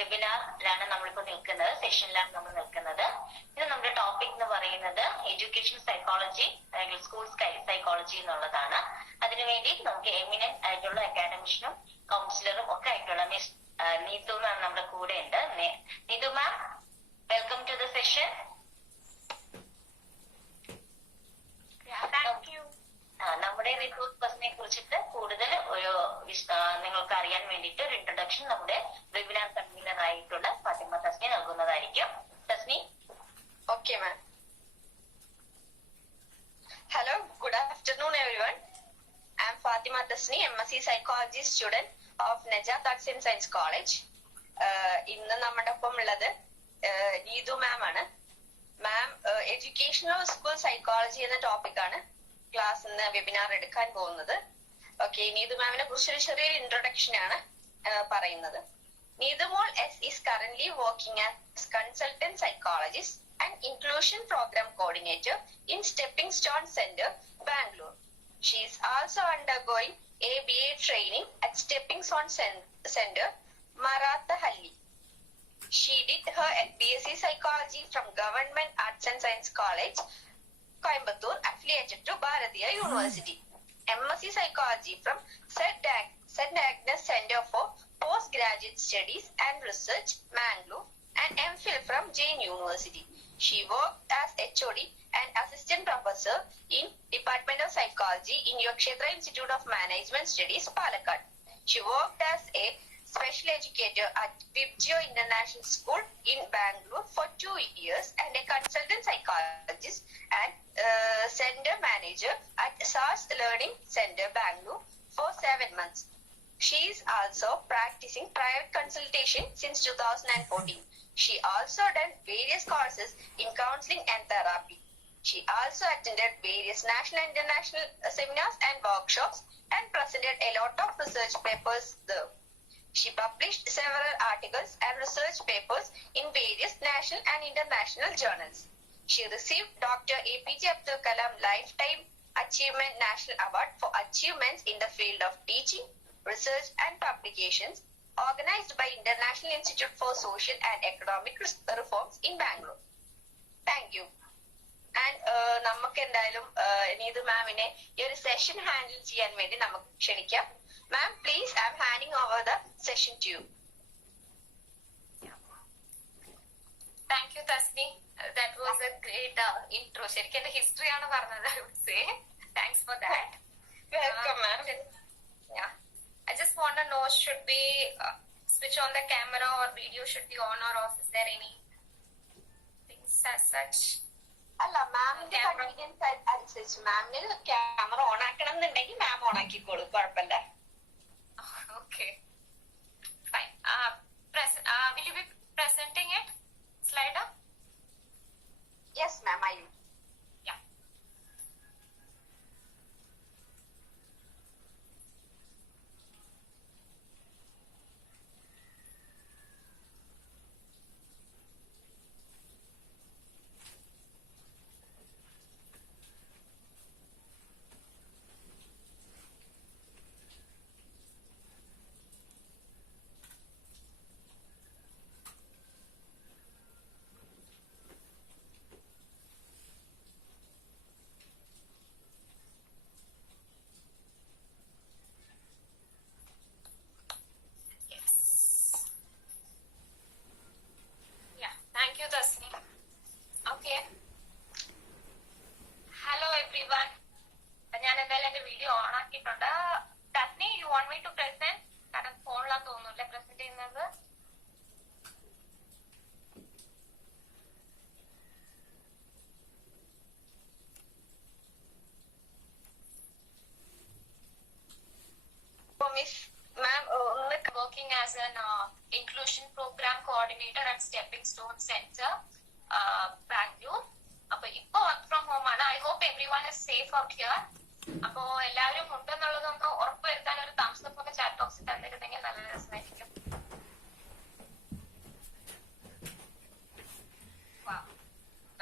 വെബിനാറിലാണ് നമ്മളിപ്പോൾ നിൽക്കുന്നത്, സെഷനിലാണ് നമ്മൾ നിൽക്കുന്നത്. ഇത് നമ്മുടെ ടോപ്പിക് എന്ന് പറയുന്നത് എഡ്യൂക്കേഷൻ സൈക്കോളജി അല്ലെങ്കിൽ സ്കൂൾ സൈക്കോളജി എന്നുള്ളതാണ്. അതിനുവേണ്ടി നമുക്ക് എമിനന്റ് ആയിട്ടുള്ള അക്കാഡമിഷനും കൗൺസിലറും ഒക്കെ ആയിട്ടുള്ള മിസ് നീതു മാം നമ്മുടെ കൂടെ ഉണ്ട്. നീതു മാം, വെൽക്കം ടു ദ സെഷൻ. നമ്മുടെ റിസോഴ്സ് പേഴ്സണെ കുറിച്ചിട്ട് കൂടുതൽ ഒരു നിങ്ങൾക്ക് അറിയാൻ വേണ്ടിയിട്ട് ഒരു ഇൻട്രൊഡക്ഷൻ നമ്മുടെ വെബിനാർ കൺവീനർ ആയിട്ടുള്ള ഫാത്തിമ തസ്നി നൽകുന്നതായിരിക്കും. Tasni. Okay, ma'am. Hello, good afternoon, everyone. I am Fatima Tasni, MSc Psychology student of Najat Arts and Science College. ഇന്ന് നമ്മുടെ ഒപ്പം ഉള്ളത് നീതു മാം ആണ്. മാം എഡ്യൂക്കേഷണൽ സ്കൂൾ സൈക്കോളജി എന്ന ടോപ്പിക്കാണ് ക്ലാസ് ഇന്ന് വെബിനാർ എടുക്കാൻ പോകുന്നത്. ഓക്കെ, നീതു മാമിനെ കുറിച്ചൊരു ചെറിയൊരു ഇൻട്രൊഡക്ഷൻ ആണ് പറയുന്നത്. നീതു മോൾ is currently working as consultant psychologist and inclusion program coordinator in Stepping Stone Center, Bangalore. She is also undergoing ABA training at Stepping Stone Center, Marathahalli. She did her BSc Psychology from Government Arts and Science College, Coimbatore, affiliated to Bharatiya University. MSc Psychology from St. Agnes Center for Postgraduate Studies and Research, Mangalore, and MPhil from Jain University. She worked as HOD and Assistant Professor in Department of Psychology in Yogakshetra Institute of Management Studies, Palakkad. She worked as a special educator at Vibgeo International School in Bangalore for 2 years and a consultant psychologist and center manager at SARS Learning Center, Bangalore for 7 months. She is also practicing private consultation since 2014. She also done various courses in counseling and therapy. She also attended various national and international seminars and workshops and presented a lot of research papers there. She published several articles and research papers in various national and international journals. She received Dr. APJ Abdul Kalam Lifetime Achievement National Award for achievements in the field of teaching, research and publications, organized by International Institute for Social and Economic Reforms in Bangalore. Thank you. And നമുക്ക് എന്തായാലും നീതു മാമിനെ ഈ ഒരു session handle ചെയ്യാൻ വേണ്ടി നമുക്ക് ക്ഷണിക്കാം. Ma'am, please, I'm handing over the session to you. Thank you, Tasni. That was a great intro. ശരിക്കും എന്റെ history ആണ് പറഞ്ഞത്, I would say. Thanks for that. Welcome, ma'am. Yeah. I just want to know, should we switch on the camera or video should be on or off? Is there any things as such? അല്ല, മാമിന്റെ convenience അനുസരിച്ച് മാമിന് camera on ആക്കണം എന്നുണ്ടെങ്കിൽ മാം on ആക്കിക്കോളൂ, കുഴപ്പമില്ല. Okay. Fine. Will you be presenting it? Slide up? Yes, ma'am, I will. Yeah. Thank you, Tasni. Okay. Hello, everyone. ഞാൻ എന്തായാലും എന്റെ വീഡിയോ ഓൺ ആക്കിയിട്ടുണ്ട്. Tasni, you want me to present? കാരണം ഫോണിലാന്ന് തോന്നുന്നില്ല present ചെയ്യുന്നത്. Miss Ma'am, Working as an inclusion program coordinator at Stepping Stone Center, Bangalore. അപ്പൊ ഇപ്പൊ work from home ആണ്. I hope everyone is safe out here. അപ്പൊ എല്ലാവരും ഉണ്ടെന്നുള്ളതൊന്ന് ഉറപ്പുവരുത്താൻ ഒരു തംസ് അപ്പ് ഒക്കെ ചാറ്റ് ബോക്സിൽ തന്നിരുന്നെങ്കിൽ നല്ല രസമായിരിക്കും.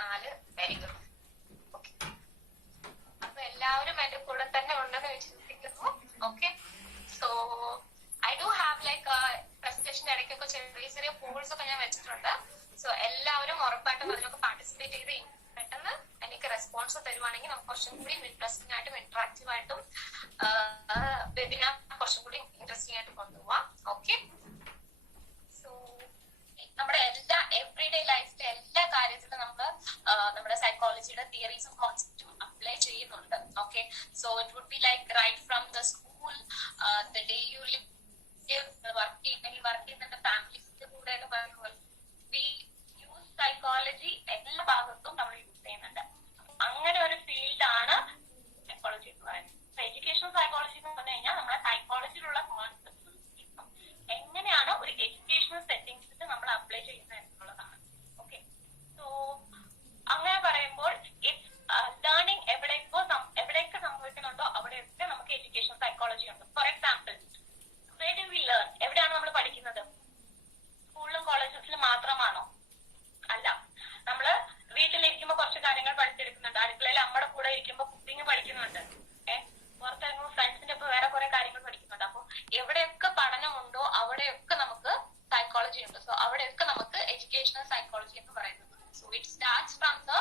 4 വെരി ഗുഡ്. ഓക്കെ, അപ്പൊ എല്ലാവരും എന്റെ കൂടെ തന്നെ ഉണ്ടെന്ന് വിശ്വസിക്കുന്നു. Okay, so I do have like a presentation ഇടയ്ക്കൊക്കെ ചെറിയ ചെറിയ പോൾസ് ഒക്കെ ഞാൻ വെച്ചിട്ടുണ്ട്. സോ എല്ലാവരും ഉറപ്പായിട്ടും അതിലൊക്കെ പാർട്ടിസിപ്പേറ്റ് ചെയ്ത് പെട്ടെന്ന് എനിക്ക് റെസ്പോൺസ് തരുവാണെങ്കിൽ നമുക്ക് കുറച്ചും കൂടി ഇൻട്രസ്റ്റിംഗ് ആയിട്ടും ഇന്ററാക്റ്റീവ് ആയിട്ടും വെബിനാർ കുറച്ചും കൂടി ഇൻട്രസ്റ്റിംഗ് ആയിട്ട് കൊണ്ടുപോവാം. ഓക്കെ, സോ നമ്മുടെ എല്ലാ എവറിഡേ ലൈഫിലെ എല്ലാ കാര്യത്തിലും നമ്മൾ നമ്മുടെ സൈക്കോളജിയുടെ തിയറീസും കോൺസെപ്റ്റും അപ്ലൈ ചെയ്യുന്നുണ്ട്. Okay, so it would be like right from the school, the day you live, work ചെയ്യുന്ന ഫാമിലിന്റെ കൂടെ യൂസ് സൈക്കോളജി എല്ലാ ഭാഗത്തും നമ്മൾ യൂസ് ചെയ്യുന്നുണ്ട്. അങ്ങനെ ഒരു ഫീൽഡാണ് സൈക്കോളജി എന്ന് പറയുന്നത്. എഡ്യൂക്കേഷണൽ സൈക്കോളജി എന്ന് പറഞ്ഞു കഴിഞ്ഞാൽ നമ്മുടെ സൈക്കോളജിയിലുള്ള കോൺസെപ്റ്റും എങ്ങനെയാണ് ഒരു എഡ്യൂക്കേഷണൽ സെറ്റിംഗ്സിൽ നമ്മൾ അപ്ലൈ ചെയ്യുന്നത് എന്നുള്ളതാണ്. ഓക്കെ, സോ അങ്ങനെ പറയുമ്പോൾ ഇറ്റ്സ് ലേണിംഗ് എവിടെയൊക്കെ സംഭവിക്കുന്നുണ്ടോ അവിടെയൊക്കെ നമുക്ക് എഡ്യൂക്കേഷൻ സൈക്കോളജി ഉണ്ട്. For example, where do we learn? എവിടെയാണ് നമ്മൾ പഠിക്കുന്നത്? സ്കൂളിലും കോളേജസിലും മാത്രമാണോ? അല്ല, നമ്മള് വീട്ടിലിരിക്കുമ്പോ കുറച്ച് കാര്യങ്ങൾ പഠിച്ചെടുക്കുന്നുണ്ട്. അടുക്കളയിൽ അമ്മയുടെ കൂടെ ഇരിക്കുമ്പോ കുക്കിംഗ് പഠിക്കുന്നുണ്ട്. പുറത്തിറങ്ങുമ്പോൾ ഫ്രണ്ട്സിന്റെ ഒപ്പം വേറെ കുറെ കാര്യങ്ങൾ പഠിക്കുന്നുണ്ട്. അപ്പൊ എവിടെയൊക്കെ പഠനമുണ്ടോ അവിടെയൊക്കെ നമുക്ക് സൈക്കോളജി ഉണ്ട്. സോ അവിടെയൊക്കെ നമുക്ക് എഡ്യൂക്കേഷണൽ സൈക്കോളജി എന്ന് പറയുന്നത്. So it starts from the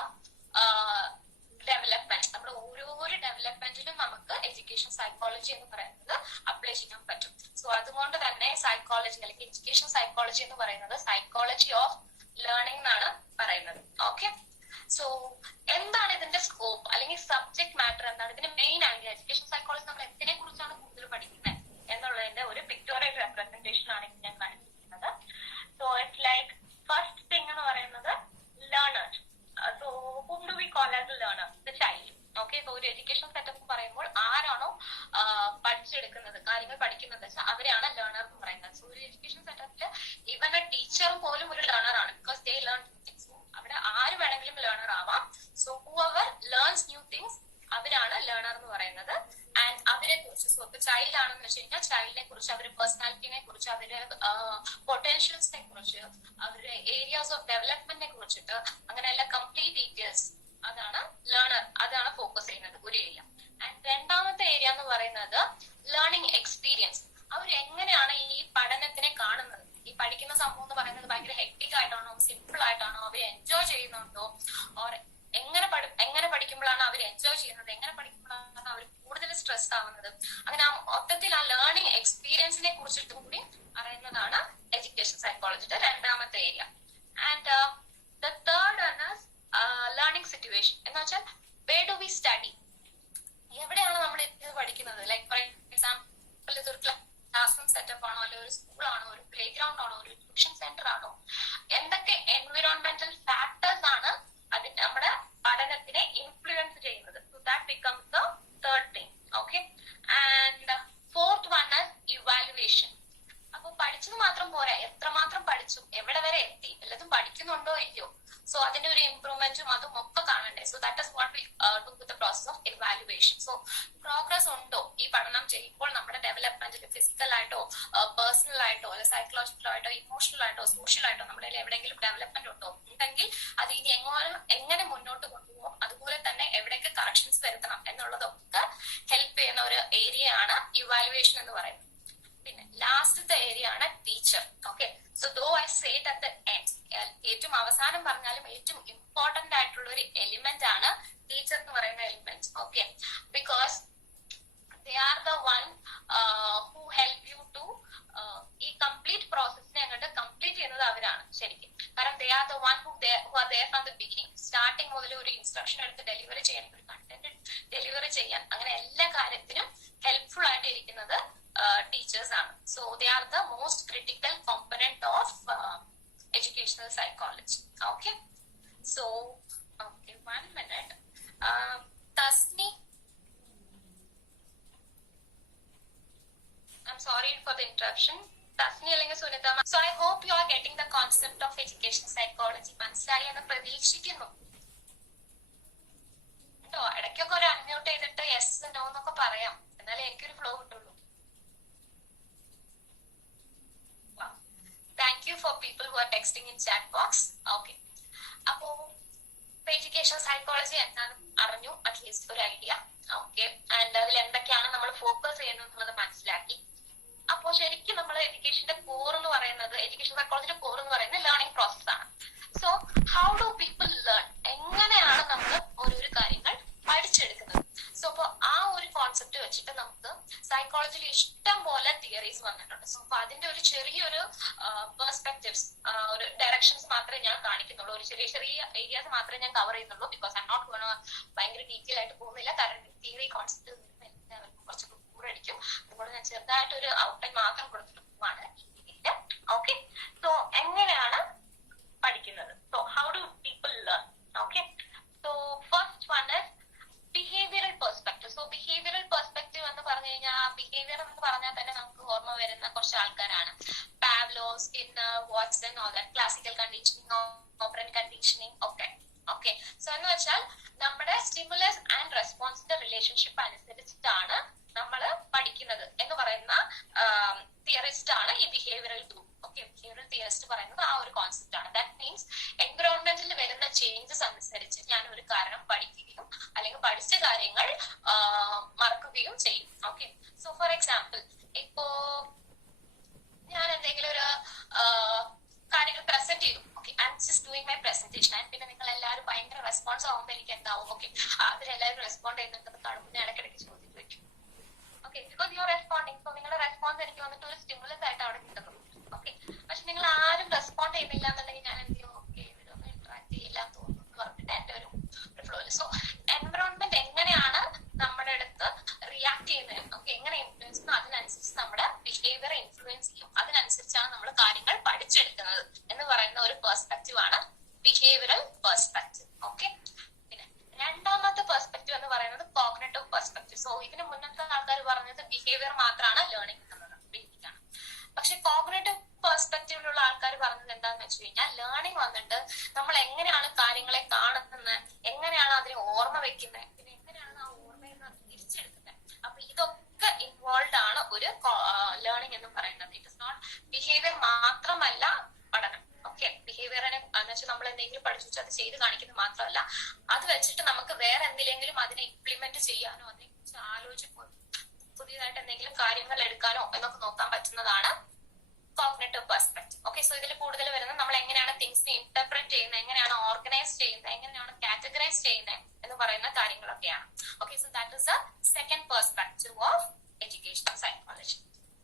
development. നമ്മുടെ ഓരോരോ ഡെവലപ്മെന്റിലും നമുക്ക് എഡ്യൂക്കേഷൻ സൈക്കോളജി എന്ന് പറയുന്നത് അപ്ലൈ ചെയ്യാൻ പറ്റും. സോ അതുകൊണ്ട് തന്നെ സൈക്കോളജി അല്ലെങ്കിൽ എഡ്യൂക്കേഷൻ സൈക്കോളജി എന്ന് പറയുന്നത് സൈക്കോളജി ഓഫ് ലേണിംഗ് എന്നാണ് പറയുന്നത്. ഓക്കെ, സോ എന്താണ് ഇതിന്റെ സ്കോപ്പ് അല്ലെങ്കിൽ സബ്ജക്ട് മാറ്റർ എന്താണ്? ഇതിന്റെ മെയിൻ ആംഗിൾ എഡ്യൂക്കേഷൻ സൈക്കോളജി നമ്മൾ എന്തിനെ കുറിച്ചാണ് കൂടുതൽ പഠിക്കുന്നത് എന്നുള്ളതിന്റെ ഒരു പിക്ടോറിയൽ റെപ്രസെന്റേഷൻ ആണ് ഞാൻ കാണിച്ചിരിക്കുന്നത്. So it's like first thing എന്ന് പറയുന്നത് learners. So whom do we call as a learner? The child. Okay, so ഒരു എഡ്യൂക്കേഷൻ സെറ്റപ്പ് പറയുമ്പോൾ ആരാണോ പഠിച്ചെടുക്കുന്നത്, കാര്യങ്ങൾ പഠിക്കുന്നത് അവരെയാണ് ലേണർ എന്ന് പറയുന്നത്. സോ ഒരു എഡ്യൂക്കേഷൻ സെറ്റപ്പില് ഈവൻ എ ടീച്ചറും പോലും ഒരു ലേണർ ആണ്. Because they learn things. അവിടെ ആര് വേണമെങ്കിലും ലേണർ ആവാം. So whoever learns new things അവരാണ് ലേണർ എന്ന് പറയുന്നത്. ആൻഡ് അവരെ കുറിച്ച്, സോ ഇപ്പൊ ചൈൽഡ് ആണെന്ന് വെച്ച് കഴിഞ്ഞാൽ ചൈൽഡിനെ കുറിച്ച്, അവരുടെ പേഴ്സണാലിറ്റിനെ കുറിച്ച്, അവരുടെ പൊട്ടൻഷ്യൽസിനെ കുറിച്ച്, അവരുടെ ഏരിയാസ് ഓഫ് ഡെവലപ്മെന്റിനെ കുറിച്ചിട്ട് അങ്ങനെയുള്ള കംപ്ലീറ്റ് ഡീറ്റെയിൽസ് അതാണ് ലേണർ, അതാണ് ഫോക്കസ് ചെയ്യുന്നത് ഒരു ഏരിയ. ആൻഡ് രണ്ടാമത്തെ ഏരിയ എന്ന് പറയുന്നത് ലേണിംഗ് എക്സ്പീരിയൻസ്. അവരെങ്ങനെയാണ് ഈ പഠനത്തിനെ കാണുന്നത്? ഈ പഠിക്കുന്ന സംഭവം എന്ന് പറയുന്നത് ഭയങ്കര ഹെക്ടിക് ആയിട്ടാണോ, സിമ്പിൾ ആയിട്ടാണോ, അവർ എൻജോയ് ചെയ്യുന്നുണ്ടോ, ഓർ എങ്ങനെ പഠിക്കുമ്പോഴാണ് അവർ എൻജോയ് ചെയ്യുന്നത്, എങ്ങനെ പഠിക്കുമ്പോഴാണ് അവർ കൂടുതൽ സ്ട്രെസ് ആവുന്നത്, അങ്ങനെ ആ മൊത്തത്തിൽ ആ ലേണിംഗ് എക്സ്പീരിയൻസിനെ കുറിച്ചിട്ടും കൂടി അറിയുന്നതാണ് എഡ്യൂക്കേഷൻ സൈക്കോളജിയുടെ രണ്ടാമത്തെ ഏരിയ. ആൻഡ് ദ തേർഡ് ആണ് ലേണിംഗ് സിറ്റുവേഷൻ. എന്ന് വെച്ചാൽ where do we study? എവിടെയാണ് നമ്മൾ ഇത് പഠിക്കുന്നത്? ലൈക്ക് ഫോർ എക്സാമ്പിൾ ഇതൊരു ക്ലാസ് റൂം സെറ്റപ്പ് ആണോ, അല്ലെങ്കിൽ ഒരു സ്കൂളാണോ, ഒരു പ്ലേ ഗ്രൗണ്ട് ആണോ, ഒരു ട്യൂഷൻ സെന്റർ ആണോ? എന്തൊക്കെ എൻവിറോൺമെന്റൽ ഫാക്ടേഴ്സ് ആണ് അതിന്റെ നമ്മുടെ പഠനത്തിനെ ഇൻഫ്ലുവൻസ് ചെയ്യുന്നത്? So that becomes the third thing. Okay, and fourth one ആണ് ഇവാലുവേഷൻ. അപ്പൊ പഠിച്ചത് മാത്രം പോരാ, എത്രമാത്രം പഠിച്ചു, എവിടെ വരെ എത്തി, എല്ലാതും പഠിക്കുന്നുണ്ടോ ഇല്ലയോ, സോ അതിന്റെ ഒരു ഇംപ്രൂവ്മെന്റും അതും ഒക്കെ കാണണ്ടേ. So that is what we do with the process of evaluation. So progress ഉണ്ടോ ഈ പഠനം ചെയ്യുമ്പോൾ നമ്മുടെ ഡെവലപ്മെന്റിൽ, ഫിസിക്കൽ ആയിട്ടോ പേഴ്സണൽ ആയിട്ടോ അല്ലെങ്കിൽ സൈക്കോളജിക്കൽ ആയിട്ടോ ഇമോഷണൽ ആയിട്ടോ സോഷ്യൽ ആയിട്ടോ നമ്മുടെ എവിടെയെങ്കിലും ഡെവലപ്മെന്റ് ഉണ്ടോ, ഉണ്ടെങ്കിൽ അത് ഇനി എങ്ങനെ മുന്നോട്ട് കൊണ്ടുപോകും, അതുപോലെ തന്നെ എവിടെയൊക്കെ കറക്ഷൻസ് വരുത്തണം എന്നുള്ളതൊക്കെ ഹെൽപ്പ് ചെയ്യുന്ന ഒരു ഏരിയ ആണ് ഇവാലുവേഷൻ എന്ന് പറയുന്നത്. പിന്നെ ലാസ്റ്റത്തെ ഏരിയ ആണ് teacher. Okay, so though I say at the end, ഏറ്റവും അവസാനം പറഞ്ഞാലും ഏറ്റവും ഇമ്പോർട്ടന്റ് ആയിട്ടുള്ള ഒരു എലിമെന്റ് ആണ് ടീച്ചർ എന്ന് പറയുന്ന element. Okay, because they are the one who help you to ഈ കംപ്ലീറ്റ് പ്രോസസ്സിനെ അങ്ങോട്ട് കംപ്ലീറ്റ് ചെയ്യുന്നത് അവരാണ് ശരിക്കും. കാരണം they are the one who are there from the beginning. Starting മുതൽ ഒരു ഇൻസ്ട്രക്ഷൻ എടുത്ത് ഡെലിവറി ചെയ്യാൻ, ഒരു കണ്ടന്റ് ഡെലിവറി ചെയ്യാൻ, അങ്ങനെ എല്ലാ കാര്യത്തിനും ഹെൽപ്ഫുൾ ആയിട്ട് ഇരിക്കുന്നത് teachers are. So they are the most critical component of educational psychology. Okay, so okay, 1 minute. Tasni, I'm sorry for the interruption. Tasni അല്ലെങ്കിൽ Sunitha, so I hope you are getting the concept of educational psychology. മനസ്സിലായി എന്ന് പ്രതീക്ഷിക്കുന്നു കേട്ടോ. ഇടയ്ക്കൊക്കെ ഒരു unmute ചെയ്തിട്ട് yes no എന്നൊക്കെ പറയാം, എന്നാലേ എനിക്കൊരു ഫ്ലോ കിട്ടുള്ളൂ. Thank you for people who are texting in chat box. Okay, അപ്പോ എഡ്യൂക്കേഷൻ സൈക്കോളജി എന്താണെന്ന് അറിഞ്ഞു, അറ്റ്ലീസ്റ്റ് ഒരു ഐഡിയ. ഓക്കെ, ആൻഡ് അതിൽ എന്തൊക്കെയാണ് നമ്മൾ ഫോക്കസ് ചെയ്യുന്നത് എന്നുള്ളത് മനസ്സിലാക്കി. അപ്പോ ശരിക്കും നമ്മൾ എഡ്യൂക്കേഷന്റെ കോർ എന്ന് പറയുന്നത്, എഡ്യൂക്കേഷൻ സൈക്കോളജി അതിന്റെ ഒരു ചെറിയൊരു പെർസ്പെക്ടിവ്സ്, ഒരു ഡയറക്ഷൻസ് മാത്രമേ ഞാൻ കാണിക്കുന്നുള്ളൂ. ഒരു ചെറിയ ചെറിയ ഏരിയാസ് മാത്രമേ ഞാൻ കവർ ചെയ്യുന്നുള്ളൂ. ബിക്കോസ് ഐ എം നോട്ട് ഭയങ്കര ഡീറ്റെയിൽ ആയിട്ട് പോകുന്നില്ല. കാരണം തിയറി കോൺസെപ്റ്റ് കുറച്ച് കൂടടിക്കും. അതുകൊണ്ട് ഞാൻ ചെറുതായിട്ട് ഒരു ഔട്ട്ലൈൻ മാത്രം കൊടുത്തിട്ട് പോവാണ്. ഓക്കെ, സോ എങ്ങനെയാണ് പഠിക്കുന്നത്? So how do people learn? Okay, so first one is behavioural perspective. So behavioural perspective എന്ന് പറഞ്ഞു കഴിഞ്ഞാൽ, ബിഹേവിയർ എന്ന് പറഞ്ഞാൽ തന്നെ നമുക്ക് ഓർമ്മ വരുന്ന കുറച്ച് ആൾക്കാരാണ്. പാവ്ലോ, Skinner, Watson, all that, classical conditioning, operant conditioning ഒക്കെ. ഓക്കെ, സോ എന്ന് വെച്ചാൽ നമ്മുടെ സ്റ്റിമുലസ് ആൻഡ് റെസ്പോൺസിന്റെ റിലേഷൻഷിപ്പ് അനുസരിച്ചിട്ടാണ് നമ്മൾ പഠിക്കുന്നത് എന്ന് പറയുന്ന തിയറിസ്റ്റ് ആണ് ഈ behavioural group. Okay, behavioural theorist പറയുന്നത് ആ ഒരു കോൺസെപ്റ്റ് ആണ്. ദാറ്റ് മീൻസ് എൻവയോൺമെന്റിൽ വരുന്ന ചേഞ്ചസ് അനുസരിച്ച് ഞാൻ ഒരു കാരണം പഠിക്കുകയും അല്ലെങ്കിൽ പഠിച്ച കാര്യങ്ങൾ മറക്കുകയും ചെയ്യും. ഓക്കെ, സോ ഫോർ എക്സാമ്പിൾ, ഇപ്പോ ഞാൻ എന്തെങ്കിലും ഒരു കാര്യങ്ങൾ പ്രസന്റ് ചെയ്തു. Okay, I am just doing my presentation. And പിന്നെ നിങ്ങൾ എല്ലാവരും ഭയങ്കര റെസ്പോൺസ് ആവുമ്പോൾ എനിക്ക് എന്താവും? ഓക്കെ, അതിലെല്ലാവരും റെസ്പോണ്ട് ചെയ്യുന്നുണ്ടെന്ന് കാണുമ്പോൾ ഞാൻ ഇടയ്ക്കിടയ്ക്ക് ചോദിച്ചു വയ്ക്കും. Okay, because you are responding. So നിങ്ങളുടെ റെസ്പോൺസ് എനിക്ക് വന്നിട്ട് ഒരു സ്റ്റിമുലസ് ആയിട്ട് അവിടെ കിട്ടുന്നു. ഓക്കെ, പക്ഷെ നിങ്ങൾ ആരും റെസ്പോണ്ട് ചെയ്യുന്നില്ല എന്നുണ്ടെങ്കിൽ ഞാൻ എന്ത് ചെയ്യും? ഓക്കെ, ഇവരൊന്നും ഇന്ററാക്ട് ചെയ്യില്ല തോന്നുന്നു എന്ന് പറഞ്ഞിട്ട് എന്റെ ഒരു ഫ്ലോ. സോ എൻവയോൺമെന്റ് എങ്ങനെയാണ് നമ്മുടെ അടുത്ത് റിയാക്ട് ചെയ്യുന്നത്, ഓക്കെ, എങ്ങനെ ഇൻഫ്ലുവൻസ് ചെയ്യുന്നു, അതിനനുസരിച്ച് നമ്മുടെ ബിഹേവിയർ ഇൻഫ്ലുവൻസ് ചെയ്യും. അതിനനുസരിച്ചാണ് നമ്മൾ കാര്യങ്ങൾ പഠിച്ചെടുക്കുന്നത് എന്ന് പറയുന്ന ഒരു പെർസ്പെക്റ്റീവ് ആണ് ബിഹേവിയറൽ പെർസ്പെക്റ്റീവ്. ഓക്കെ, പിന്നെ രണ്ടാമത്തെ പെർസ്പെക്റ്റീവ് എന്ന് പറയുന്നത് കോഗ്നിറ്റീവ് പെർസ്പെക്റ്റീവ്. സോ ഇതിന് മുന്നത്തെ ആൾക്കാർ പറഞ്ഞത് ബിഹേവിയർ മാത്രമാണ് ലേണിംഗ് എന്നുള്ളത്, ബേസിക്കാണ്. പക്ഷെ കോഗ്നിറ്റീവ് പെർസ്പെക്റ്റീവിലുള്ള ആൾക്കാർ പറഞ്ഞത് എന്താന്ന് വെച്ച് കഴിഞ്ഞാൽ, ലേണിംഗ് വന്നിട്ട് നമ്മൾ എങ്ങനെയാണ് കാര്യങ്ങളെ കാണുന്നത്, എങ്ങനെയാണ് അതിനെ ഓർമ്മ വെക്കുന്നത്, പിന്നെ എങ്ങനെയാണ് ആ ഓർമ്മയിൽ നിന്ന് തിരിച്ചെടുക്കുന്നത്. അപ്പൊ ഇതൊക്കെ ഇൻവോൾവ് ആണ് ഒരു ലേണിംഗ് എന്ന് പറയുന്നത്. ഇറ്റ് ഇസ് നോട്ട് ബിഹേവിയർ മാത്രമല്ല പഠനം. ഓക്കെ, ബിഹേവിയറിനെ എന്ന് വെച്ചാൽ നമ്മൾ എന്തെങ്കിലും പഠിച്ചു വെച്ചാൽ അത് ചെയ്ത് കാണിക്കുന്നത് മാത്രമല്ല, അത് വെച്ചിട്ട് നമുക്ക് വേറെ എന്തിലെങ്കിലും അതിനെ ഇംപ്ലിമെന്റ് ചെയ്യാനോ അതിനെ കുറിച്ച് ആലോചിക്കോ പുതിയതായിട്ട് എന്തെങ്കിലും കാര്യങ്ങൾ എടുക്കാനോ എന്നൊക്കെ നോക്കാൻ പറ്റുന്നതാണ് കോഗ്നിറ്റീവ് പെർസ്പെക്റ്റീവ്. ഓക്കെ, സോ ഇതിൽ കൂടുതൽ വരുന്നത് നമ്മൾ എങ്ങനെയാണ് തിങ്സിനെ ഇന്റർപ്രറ്റ് ചെയ്യുന്നത്, എങ്ങനെയാണ് ഓർഗനൈസ് ചെയ്യുന്നത്, എങ്ങനെയാണ് കാറ്റഗറൈസ് ചെയ്യുന്നത് എന്ന് പറയുന്ന കാര്യങ്ങളൊക്കെയാണ്. Okay, so that is A second perspective of educational psychology.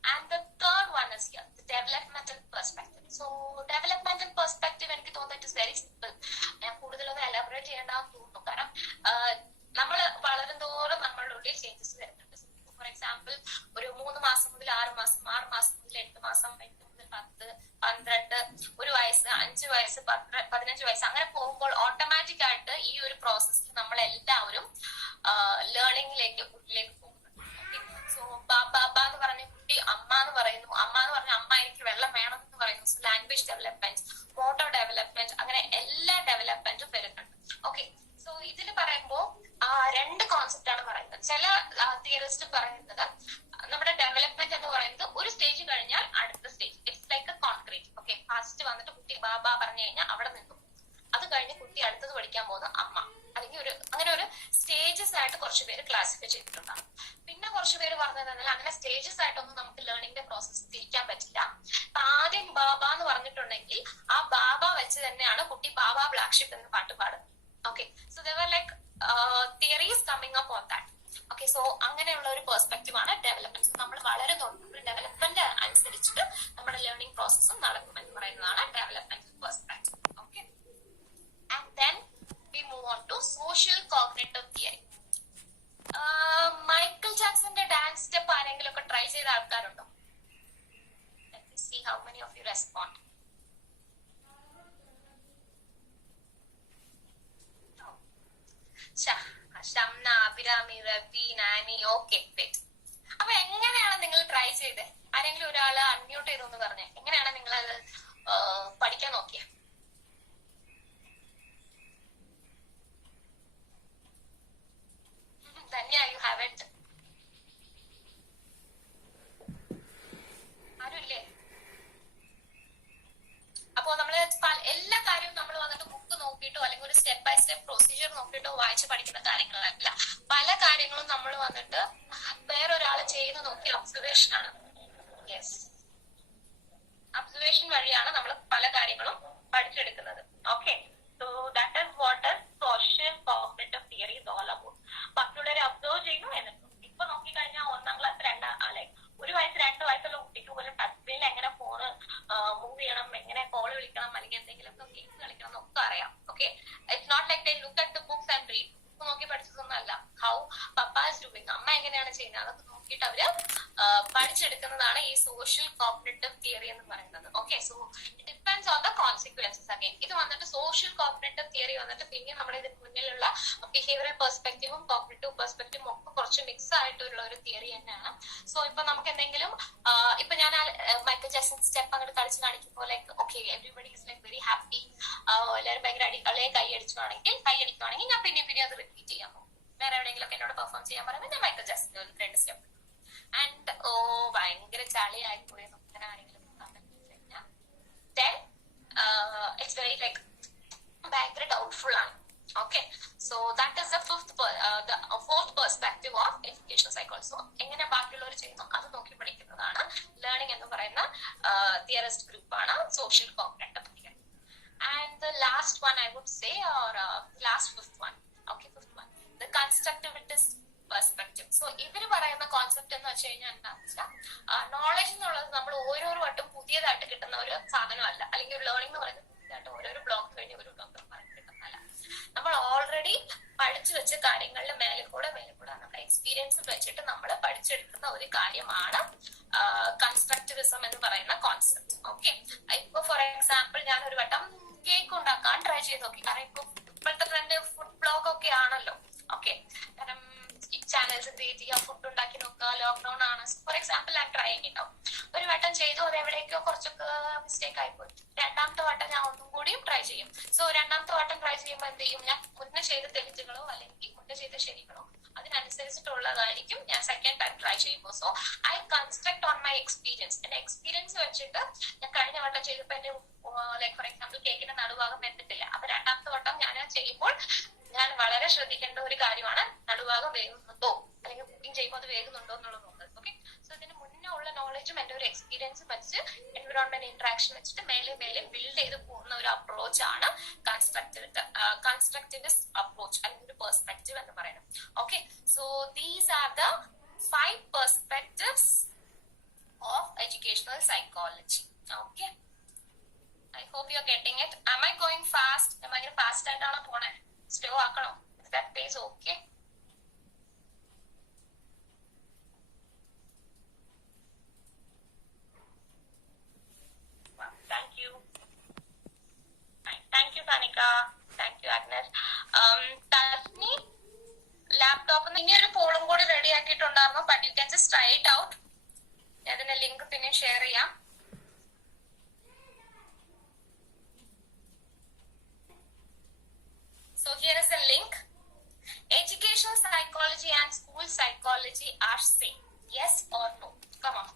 And the third one is here, the developmental perspective. So developmental perspective എനിക്ക് തോന്നുന്നു it is very simple. ഞാൻ കൂടുതലൊന്നും എലാബറേറ്റ് ചെയ്യേണ്ടെന്ന് തോന്നുന്നു. കാരണം നമ്മൾ വളരും തോറും നമ്മളുടെ ഉള്ളിൽ ചേഞ്ചസ് വരുന്നുണ്ട്. ഫോർ എക്സാമ്പിൾ, ഒരു 3 മാസം മുതൽ 6 മാസം, 6 മാസം മുതൽ 8 മാസം, 8 മുതൽ 10, 12, 1 വയസ്സ്, 5 വയസ്സ്, 15 വയസ്സ്, അങ്ങനെ പോകുമ്പോൾ ഓട്ടോമാറ്റിക് ആയിട്ട് ഈ ഒരു പ്രോസസ്സിൽ നമ്മൾ എല്ലാവരും ലേണിംഗിലേക്ക് പോകുന്നു. സോ ബാബ എന്ന് പറഞ്ഞ കുട്ടി അമ്മ എന്ന് പറയുന്നു, അമ്മ എന്ന് പറഞ്ഞ അമ്മ എനിക്ക് വെള്ളം വേണം എന്ന് പറയുന്നു. So language development, motor development, അങ്ങനെ എല്ലാ ഡെവലപ്മെന്റും വരുന്നുണ്ട്. ഓക്കെ, സോ ഇതിൽ പറയുമ്പോ 2 കോൺസെപ്റ്റ് ആണ് പറയുന്നത്. ചില തിയറിസ്റ്റ് പറയുന്നത് നമ്മുടെ ഡെവലപ്മെന്റ് എന്ന് പറയുന്നത് ഒരു സ്റ്റേജ് കഴിഞ്ഞാൽ അടുത്ത stage, it's like A concrete. Okay, first വന്നിട്ട് കുട്ടി ബാബ പറഞ്ഞു കഴിഞ്ഞാൽ അവിടെ നിന്നു, അത് കഴിഞ്ഞ് കുട്ടി അടുത്തത് പഠിക്കാൻ പോകുന്ന അമ്മ, അല്ലെങ്കിൽ അങ്ങനെ ഒരു സ്റ്റേജസ് ആയിട്ട് കുറച്ച് പേര് ക്ലാസിഫൈ ചെയ്തിട്ടുണ്ടാകും. പിന്നെ കുറച്ച് പേര് പറഞ്ഞത് അങ്ങനെ സ്റ്റേജസ് ആയിട്ടൊന്നും നമുക്ക് ലേണിംഗിന്റെ പ്രോസസ് തിരിക്കാൻ പറ്റില്ല. ആദ്യം ബാബ എന്ന് പറഞ്ഞിട്ടുണ്ടെങ്കിൽ ആ ബാബ വെച്ച് തന്നെയാണ് കുട്ടി ബാബ ബ്ലാക്ക് ഷിപ്പ് എന്ന പാട്ട് പാടുന്നത്. Okay, so they were like theories coming up on that. Okay, so അങ്ങനെയുള്ള ഒരു പെർസ്പെക്റ്റീവ് ആണ് ഡെവലപ്മെന്റ്. സോ നമ്മൾ വളരുന്നുണ്ട്, ഡെവലപ്മെന്റ് അനുസരിച്ചിട്ട് നമ്മുടെ ലേണിംഗ് പ്രോസസ്സും നടക്കും എന്ന് പറയുന്നതാണ് development perspective. Okay, and then we move on to social cognitive theory. Michael ജാക്സന്റെ ഡാൻസ് സ്റ്റെപ്പ് ആരെങ്കിലും ഒക്കെ ട്രൈ ചെയ്ത ആൾക്കാരുണ്ടോ? Let me see how many of you respond. Shamna, Abhirami, Ravi, Nani. Okay, അപ്പൊ എങ്ങനെയാണ് നിങ്ങൾ ട്രൈ ചെയ്തത്? ആരെങ്കിലും ഒരാള് അൺമ്യൂട്ട് ചെയ്തൊന്ന് പറഞ്ഞേ, എങ്ങനെയാണ് നിങ്ങൾ അത് പഠിക്കാൻ നോക്കിയത്? Danya, you haven't. ആരുമില്ലേ? അപ്പോ നമ്മള് എല്ലാ കാര്യവും നമ്മൾ വന്നിട്ട് ബുക്ക് നോക്കിയിട്ടോ അല്ലെങ്കിൽ ഒരു സ്റ്റെപ്പ് ബൈ സ്റ്റെപ്പ് പ്രൊസീജിയർ നോക്കിയിട്ടോ വായിച്ച് പഠിക്കുന്ന കാര്യങ്ങളല്ല. പല കാര്യങ്ങളും നമ്മൾ വന്നിട്ട് വേറൊരാള് ചെയ്യുന്ന നോക്കി ഒബ്സർവേഷൻ ആണ്. യെസ്, ഒബ്സർവേഷൻ വഴിയാണ് നമ്മൾ പല കാര്യങ്ങളും പഠിച്ചെടുക്കുന്നത്. Okay, so that is what is social cognitive theory is all about. മറ്റുള്ളവരെ ഒബ്സർവ് ചെയ്യുന്നു എന്നിട്ട് ഇപ്പൊ നോക്കിക്കഴിഞ്ഞാൽ 1ാം ക്ലാസ് 1 വയസ്സ് 2 വയസ്സുള്ള കുട്ടിക്ക് പോലും ടച്ച് സ്ക്രീനിൽ എങ്ങനെ സോഷ്യൽ കോപ്പറേറ്റീവ് തിയറി എന്ന് പറയുന്നത്. Okay, so it depends on the consequences again. ഇത് വന്നിട്ട് സോഷ്യൽ കോപ്പറേറ്റീവ് തിയറി വന്നിട്ട് പിന്നെ നമ്മുടെ ഇതിന് മുന്നിലുള്ള ബിഹേവിയറൽ പെർസ്പെക്റ്റീവും കോപ്പറേറ്റീവ് പെർസ്പെക്റ്റീവും ഒക്കെ കുറച്ച് മിക്സ് ആയിട്ടുള്ള ഒരു തിയറി തന്നെയാണ്. സോ ഇപ്പൊ നമുക്ക് എന്തെങ്കിലും ഇപ്പൊ ഞാൻ മൈക്കിൾ ജാക്സൺ സ്റ്റെപ്പ് അങ്ങോട്ട് കളിച്ച് കാണിക്കുമ്പോൾ like okay everybody is like very happy, എല്ലാവരും ഭയങ്കര കൈയടിക്കുവാണെങ്കിൽ ഞാൻ പിന്നെ അത് റിപ്പീറ്റ് ചെയ്യാൻ പോകും. വേറെ എവിടെയെങ്കിലും ഒക്കെ എന്നോട് പെർഫോം ചെയ്യാൻ പറയുമ്പോൾ ഞാൻ മൈക്കിൾ ജാക്സൺ ഒരു 2 സ്റ്റെപ്പ് ആൻഡ് ഭയങ്കര ചളിയായി പോയെന്ന് അങ്ങനെ ആരെങ്കിലും then it's very like ഭയങ്കര ഡൗട്ട്ഫുൾ ആണ്. Okay, so that is the fourth perspective of educational psychology. So എങ്ങനെ ബാക്കിയുള്ളവർ ചെയ്യുന്നു അത് നോക്കി പഠിക്കുന്നതാണ് ലേണിംഗ് എന്ന് പറയുന്ന തിയറിസ്റ്റ് ഗ്രൂപ്പാണ് social cognitive theory. And the last one I would say, or last fifth one, the constructivist perspective. So ഇവര് പറയുന്ന കോൺസെപ്റ്റ് എന്ന് വെച്ച് കഴിഞ്ഞാൽ എന്താണെന്ന് വെച്ചാൽ നോളജ് എന്നുള്ളത് നമ്മൾ ഓരോ വട്ടം പുതിയതായിട്ട് കിട്ടുന്ന ഒരു സാധനമല്ല, അല്ലെങ്കിൽ ഒരു ലേണിംഗ് എന്ന് പറയുന്നത് പുതിയതായിട്ട് ഓരോരോ ബ്ലോക്ക് കഴിഞ്ഞ് ഒരു ബ്ലോക്ക് കിട്ടുന്നതല്ല. നമ്മൾ ഓൾറെഡി പഠിച്ചു വെച്ച കാര്യങ്ങളുടെ മേലെ കൂടെ നമ്മുടെ എക്സ്പീരിയൻസ് വെച്ചിട്ട് നമ്മൾ പഠിച്ചെടുക്കുന്ന ഒരു കാര്യമാണ് കൺസ്ട്രക്റ്റിവിസം എന്ന് പറയുന്ന കോൺസെപ്റ്റ്. ഓക്കെ, ഇപ്പൊ ഫോർ എക്സാമ്പിൾ ഞാൻ ഒരു വട്ടം കേക്ക് ഉണ്ടാക്കാൻ ട്രൈ ചെയ്ത് നോക്കി. കാരണം ഇപ്പോഴത്തെ ട്രെൻഡ് ഫുഡ് ബ്ലോഗ് ഒക്കെ ആണല്ലോ. ഓക്കെ, കാരണം ചാനൽസ് ക്രിയേറ്റ് ചെയ്യുക, ഫുഡ് ഉണ്ടാക്കി നോക്കുക, ലോക്ക്ഡൌൺ ആണ്. ഫോർ എക്സാമ്പിൾ ഞാൻ ട്രൈ ഉണ്ടാവും. ഒരു വട്ടം ചെയ്തു, അത് എവിടേക്കോ കുറച്ചൊക്കെ മിസ്റ്റേക്ക് ആയിപ്പോയി. രണ്ടാമത്തെ വട്ടം ഞാൻ ഒന്നും കൂടിയും ട്രൈ ചെയ്യും. സോ രണ്ടാമത്തെ വട്ടം ട്രൈ ചെയ്യുമ്പോൾ എന്ത് ചെയ്യും, ഞാൻ മുന്നേ ചെയ്ത തെറ്റുകളോ അല്ലെങ്കിൽ മുന്നേ ചെയ്ത ശരികളോ അതിനനുസരിച്ചിട്ടുള്ളതായിരിക്കും ഞാൻ സെക്കൻഡ് ടൈം ട്രൈ ചെയ്യുമ്പോൾ. So I construct on my experience. എന്റെ എക്സ്പീരിയൻസ് വെച്ചിട്ട് ഞാൻ കഴിഞ്ഞ വട്ടം ചെയ്തപ്പോൾ എന്റെ ലൈക്ക് ഫോർ എക്സാമ്പിൾ കേക്കിന്റെ നടുഭാഗം വെന്തിട്ടില്ല. അപ്പൊ രണ്ടാമത്തെ വട്ടം ഞാൻ ചെയ്യുമ്പോൾ ഞാൻ വളരെ ശ്രദ്ധിക്കേണ്ട ഒരു കാര്യമാണ് നടുഭാഗം വേകുന്നുണ്ടോ അല്ലെങ്കിൽ കുക്കിംഗ് ചെയ്യുമ്പോൾ അത് വേകുന്നുണ്ടോ എന്നുള്ളത് നോക്കുന്നത്. ഓക്കെ, സോ ഇതിന് മുന്നേ ഉള്ള നോളജും എന്റെ ഒരു എക്സ്പീരിയൻസും വെച്ച് എൻവിറോൺമെന്റ് ഇന്ററാക്ഷൻ വെച്ചിട്ട് മേലെ ബിൽഡ് ചെയ്ത് പോകുന്ന ഒരു അപ്രോച്ച് ആണ് കൺസ്ട്രക്റ്റിവിസ്റ്റ് അപ്രോച്ച് അല്ലെങ്കിൽ ഒരു പെർസ്പെക്റ്റീവ് എന്ന് പറയുന്നത്. Okay, so these are the 5 perspectives of educational psychology. Okay, I hope you are getting it. Am I going fast? ഭയങ്കര ഫാസ്റ്റ് ആയിട്ടാണോ പോണേ? സ്ലോ ആക്കണോ? Is that pace okay? Wow, thank you. Thank you, Tanika. Thank you, Agnes. Tasni, laptop ഇനി ഒരു പോളും കൂടി ready ആക്കിയിട്ടുണ്ടായിരുന്നു. But you can just try it out. അതിന്റെ ലിങ്ക് പിന്നെ ഷെയർ ചെയ്യാം. So here is the link. Educational psychology and school psychology are same. Yes or no? Come on.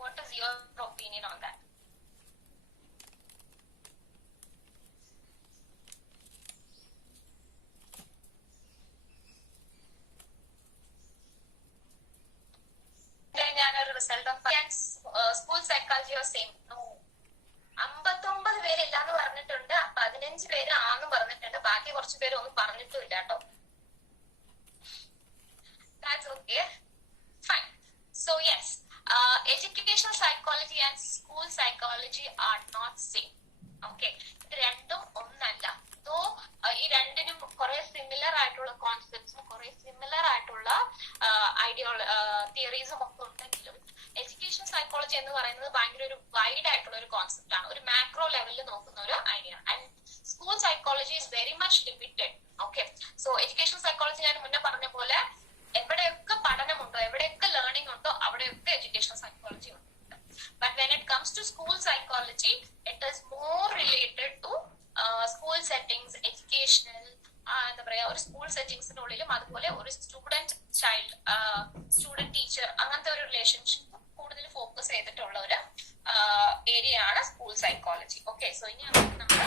What is your opinion on that? ഞാനൊരു result of school psychology or same. No, 59 പേരില്ല എന്ന് പറഞ്ഞിട്ടുണ്ട്. 15 പേര് ആന്ന് പറഞ്ഞിട്ടുണ്ട്. ബാക്കി കുറച്ച് പേര് ഒന്നും പറഞ്ഞിട്ടും ഇല്ല കേട്ടോ. That's okay. Fine. So yes, educational psychology and school psychology are not same. Okay, ഇത് രണ്ടും ഒന്നല്ല. സോ ഈ രണ്ടിനും കുറെ സിമിലർ ആയിട്ടുള്ള കോൺസെപ്റ്റ്സും കുറെ സിമിലർ ആയിട്ടുള്ള തിയറീസും ഒക്കെ ഉണ്ടെങ്കിലും എഡ്യൂക്കേഷൻ സൈക്കോളജി എന്ന് പറയുന്നത് ഭയങ്കര ഒരു വൈഡ് ആയിട്ടുള്ള ഒരു കോൺസെപ്റ്റ് ആണ്. ഒരു മാക്രോ ലെവലിൽ നോക്കുന്ന ഒരു idea. And school psychology is very much limited. Okay, so education psychology ഞാൻ മുന്നേ പറഞ്ഞ പോലെ എവിടെയൊക്കെ പഠനമുണ്ടോ, എവിടെയൊക്കെ ലേണിംഗ് ഉണ്ടോ അവിടെയൊക്കെ എഡ്യൂക്കേഷൻ സൈക്കോളജി ഉണ്ട്. But when it comes to school psychology, it is more related to school settings, educational, എന്താ പറയാ, ഒരു സ്കൂൾ സെറ്റിംഗ്സിനുള്ളിലും അതുപോലെ ഒരു സ്റ്റുഡന്റ് ടീച്ചർ അങ്ങനത്തെ ഒരു റിലേഷൻഷിപ്പ് കൂടുതൽ ഫോക്കസ് ചെയ്തിട്ടുള്ള ഒരു ഏരിയ ആണ് സ്കൂൾ സൈക്കോളജി. ഓക്കെ, സോ ഇനി നമ്മൾ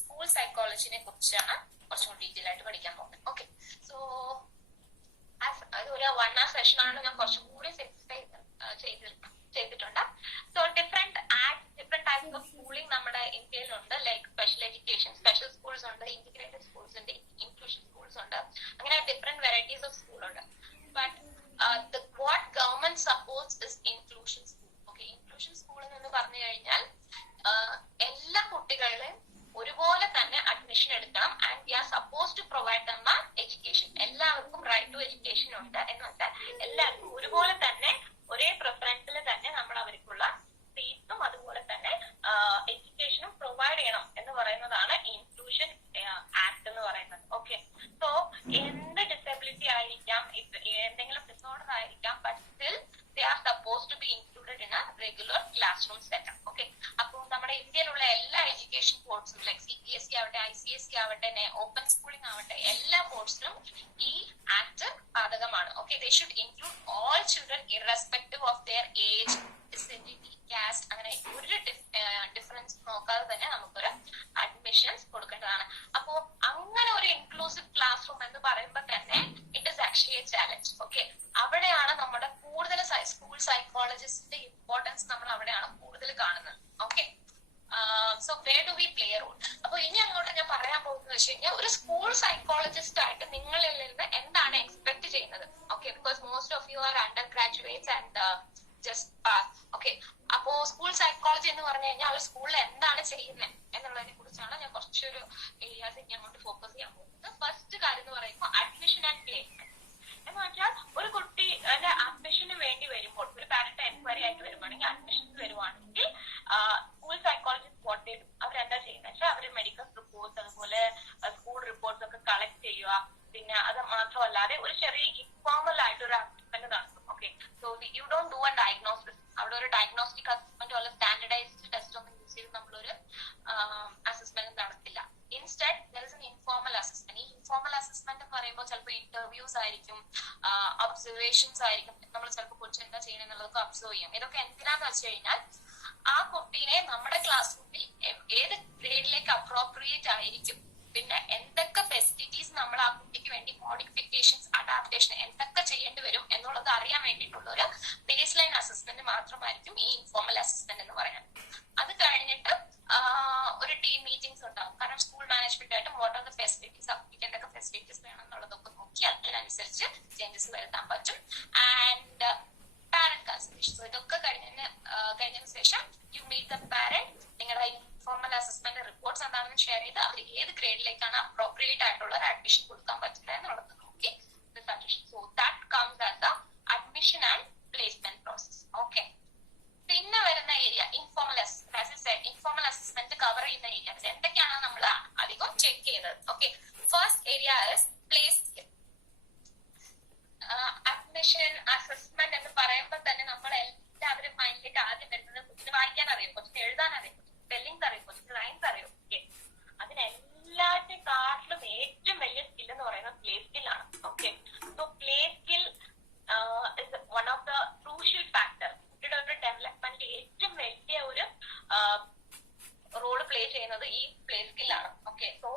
സ്കൂൾ സൈക്കോളജിനെ കുറിച്ചാണ് കുറച്ചും ഡീറ്റെയിൽ ആയിട്ട് പഠിക്കാൻ പോകുന്നത്. ഓക്കെ, സോ അതൊരു 1 hour സെഷൻ ആണ്. ഞാൻ കുറച്ചും കൂടി ചെയ്തിട്ടുണ്ട്. So different types of schooling നമ്മുടെ ഇന്ത്യയിലുണ്ട്. Like special education, special schools ഉണ്ട്, ഇന്റഗ്രേറ്റഡ് സ്കൂൾസ് ഉണ്ട്, ഇൻക്ലൂഷൻ സ്കൂൾസ് ഉണ്ട്. അങ്ങനെ ഡിഫറെന്റ് വെറൈറ്റീസ് ഓഫ് സ്കൂൾ ഉണ്ട്. But what government supports is inclusion school. Okay, inclusion school എന്ന് പറഞ്ഞു കഴിഞ്ഞാൽ എല്ലാ കുട്ടികളെയും ഒരുപോലെ തന്നെ അഡ്മിഷൻ എടുക്കണം. And we are suppose to provide them education. എല്ലാവർക്കും റൈറ്റ് ടു എഡ്യൂക്കേഷൻ ഉണ്ട് എന്ന് വെച്ചാൽ എല്ലാവർക്കും ഒരുപോലെ തന്നെ ഒരേ റൂം സെറ്റപ്പ്. ഓക്കെ, അപ്പോൾ നമ്മുടെ ഇന്ത്യയിലുള്ള എല്ലാ എഡ്യൂക്കേഷൻ ബോർഡ്സും ലൈക് CBSE ആവട്ടെ, ICSE ആവട്ടെ, ഓപ്പൺ സ്കൂളിംഗ് ആവട്ടെ, എല്ലാ ബോർഡ്സിലും ഈ ആക്ട് ബാധകമാണ്. Okay, they should include all children irrespective of their age, disability, caste, അങ്ങനെ ഒരു ഡിഫറൻസ് നോക്കാതെ തന്നെ നമുക്കൊരു അഡ്മിഷൻസ് കൊടുക്കേണ്ടതാണ്. അപ്പോ അങ്ങനെ ഒരു ഇൻക്ലൂസീവ് ക്ലാസ് റൂം എന്ന് പറയുമ്പോൾ തന്നെ it is actually A challenge. Okay, അവിടെയാണ് നമ്മുടെ കൂടുതൽ സ്കൂൾ സൈക്കോളജിസ്റ്റിന്റെ ഇമ്പോർട്ടൻസ് നമ്മൾ അവിടെയാണ് കൂടുതൽ കാണുന്നത്. Okay, so where do we play a role? അപ്പൊ ഇനി അങ്ങോട്ട് ഞാൻ പറയാൻ പോകുന്നത് വെച്ച് കഴിഞ്ഞാൽ ഒരു സ്കൂൾ സൈക്കോളജിസ്റ്റ് ആയിട്ട് നിങ്ങളിൽ നിന്ന് എന്താണ് എക്സ്പെക്ട് ചെയ്യുന്നത്? Okay, because most of you are under graduates and just pass. Okay, അപ്പോ സ്കൂൾ സൈക്കോളജി എന്ന് പറഞ്ഞു കഴിഞ്ഞാൽ അവർ സ്കൂളിൽ എന്താണ് ചെയ്യുന്നത് എന്നുള്ളതിനെ കുറിച്ചാണ് ഞാൻ കുറച്ചൊരു ഏരിയാസ് ഇനി അങ്ങോട്ട് ഫോക്കസ് ചെയ്യാൻ പോകുന്നത്. ഫസ്റ്റ് കാര്യം എന്ന് പറയുമ്പോൾ അഡ്മിഷൻ ആൻഡ് പ്ലേസ്മെന്റ് എന്ന് വെച്ചാൽ ഒരു കുട്ടിയുടെ അഡ്മിഷന് വേണ്ടി വരുമ്പോൾ, ഒരു പാരന്റ് എൻക്വയറി ആയിട്ട് വരുവാണെങ്കിൽ, അഡ്മിഷൻസ് വരുവാണെങ്കിൽ സ്കൂൾ സൈക്കോളജിസ്റ്റ് വാട്ട് ചെയ്യും, അവരെന്താ ചെയ്യുന്നത് വെച്ചാൽ അവർ മെഡിക്കൽ റിപ്പോർട്ട്സ്, അതുപോലെ സ്കൂൾ റിപ്പോർട്ട്സ് ഒക്കെ കളക്ട് ചെയ്യുക. പിന്നെ അത് മാത്രമല്ലാതെ ഒരു ചെറിയ ഇൻഫോർമൽ ആയിട്ട് ഒരു അസസ്മെന്റ് നടത്തും. Okay, so you don't do a diagnosis. അവിടെ ഒരു ഡയഗ്നോസ്റ്റിക് അസസ്മെന്റ് പോലെ സ്റ്റാൻഡർഡൈസ്ഡ് ടെസ്റ്റ് ഒന്നും യൂസ് ചെയ്ത് നമ്മളൊരു അസസ്മെന്റ് നടത്തില്ല. Instead there is an informal assessment. ഈ ഇൻഫോർമൽ അസസ്മെന്റ് എന്ന് പറയുമ്പോൾ ചിലപ്പോൾ ഇന്റർവ്യൂസ് ആയിരിക്കും, ഒബ്സർവേഷൻസ് ആയിരിക്കും. നമ്മൾ ചിലപ്പോൾ കൊച്ചു എന്താ ചെയ്യണമെന്നുള്ളതൊക്കെ ഒബ്സർവ് ചെയ്യും. ഇതൊക്കെ എന്തിനാന്ന് വെച്ച് കഴിഞ്ഞാൽ ആ കുട്ടീനെ നമ്മുടെ ക്ലാസ് റൂമിൽ ഏത് ഗ്രേഡിലേക്ക് അപ്രോപ്രിയേറ്റ് ആയിരിക്കും, പിന്നെ എന്തൊക്കെ ഫെസിലിറ്റീസ് നമ്മൾ ആ കുട്ടിക്ക് വേണ്ടി മോഡിഫിക്കേഷൻസ്, അഡാപ്റ്റേഷൻ എന്തൊക്കെ ചെയ്യേണ്ടി വരും എന്നുള്ളത് അറിയാൻ വേണ്ടിയിട്ടുള്ള ഒരു ബേസ് ലൈൻ അസസ്മെന്റ് മാത്രമായിരിക്കും ഈ ഇൻഫോർമൽ അസസ്മെന്റ് എന്ന് പറയുന്നത്. അത് കഴിഞ്ഞിട്ട് ഒരു ടീം മീറ്റിംഗ്സ് ഉണ്ടാവും. കാരണം സ്കൂൾ മാനേജ്മെന്റ് ആയിട്ട് വാട്ട് ആർ ദ ഫെസിലിറ്റീസ്, കുട്ടിക്ക് എന്തൊക്കെ ഫെസിലിറ്റീസ് വേണം എന്നുള്ളതൊക്കെ നോക്കി അതിനനുസരിച്ച് ചേഞ്ചസ് വരുത്താൻ പറ്റും. And parent consultation. സോ ഇതൊക്കെ കഴിഞ്ഞതിന് ശേഷം യു മീറ്റ് ദ പാരന്റ്. നിങ്ങളുടെ ഇൻഫോർമൽ അസസ്മെന്റ് റിപ്പോർട്ട്സ് എന്താണെന്ന് ഷെയർ ചെയ്ത് അവർ ഏത് ഗ്രേഡിലേക്കാണ് അപ്രോപ്രിയേറ്റ് ആയിട്ടുള്ള ഒരു അഡ്മിഷൻ കൊടുക്കാൻ പറ്റില്ല എന്നുള്ളത് നോക്കി suggestion. So that comes as the admission and placement process. Okay, പിന്നെ വരുന്ന area informal assessment. Informal assessment cover ചെയ്യുന്ന ഏരിയാസ് എന്തൊക്കെയാണ് നമ്മൾ അധികം ചെക്ക് ചെയ്യുന്നത്? Okay, first area is place skill. Admission assessment എന്ന് പറയുമ്പോൾ തന്നെ നമ്മൾ എല്ലാവരും മൈൻഡിലേക്ക് ആദ്യം വരുന്നത് കൊച്ചിന് വായിക്കാൻ അറിയും, കൊച്ചിന് എഴുതാൻ അറിയും, സ്പെല്ലിംഗ്സ് അറിയും, കൊച്ചിന് റൈംസ് അറിയും. ഓക്കെ, അതിനെല്ലാറ്റിനെക്കാട്ടിലും ഏറ്റവും വലിയ സ്കിൽ എന്ന് പറയുന്നത് പ്ലേ സ്കില്ലാണ്. Okay, so play skill is one of the crucial factor. കുട്ടിയുടെ ഒരു ഡെവലപ്മെന്റിൽ ഏറ്റവും വലിയ ഒരു റോള് പ്ലേ ചെയ്യുന്നത് ഈ പ്ലേ സ്കില്ലാണ്. ഓക്കെ, സോ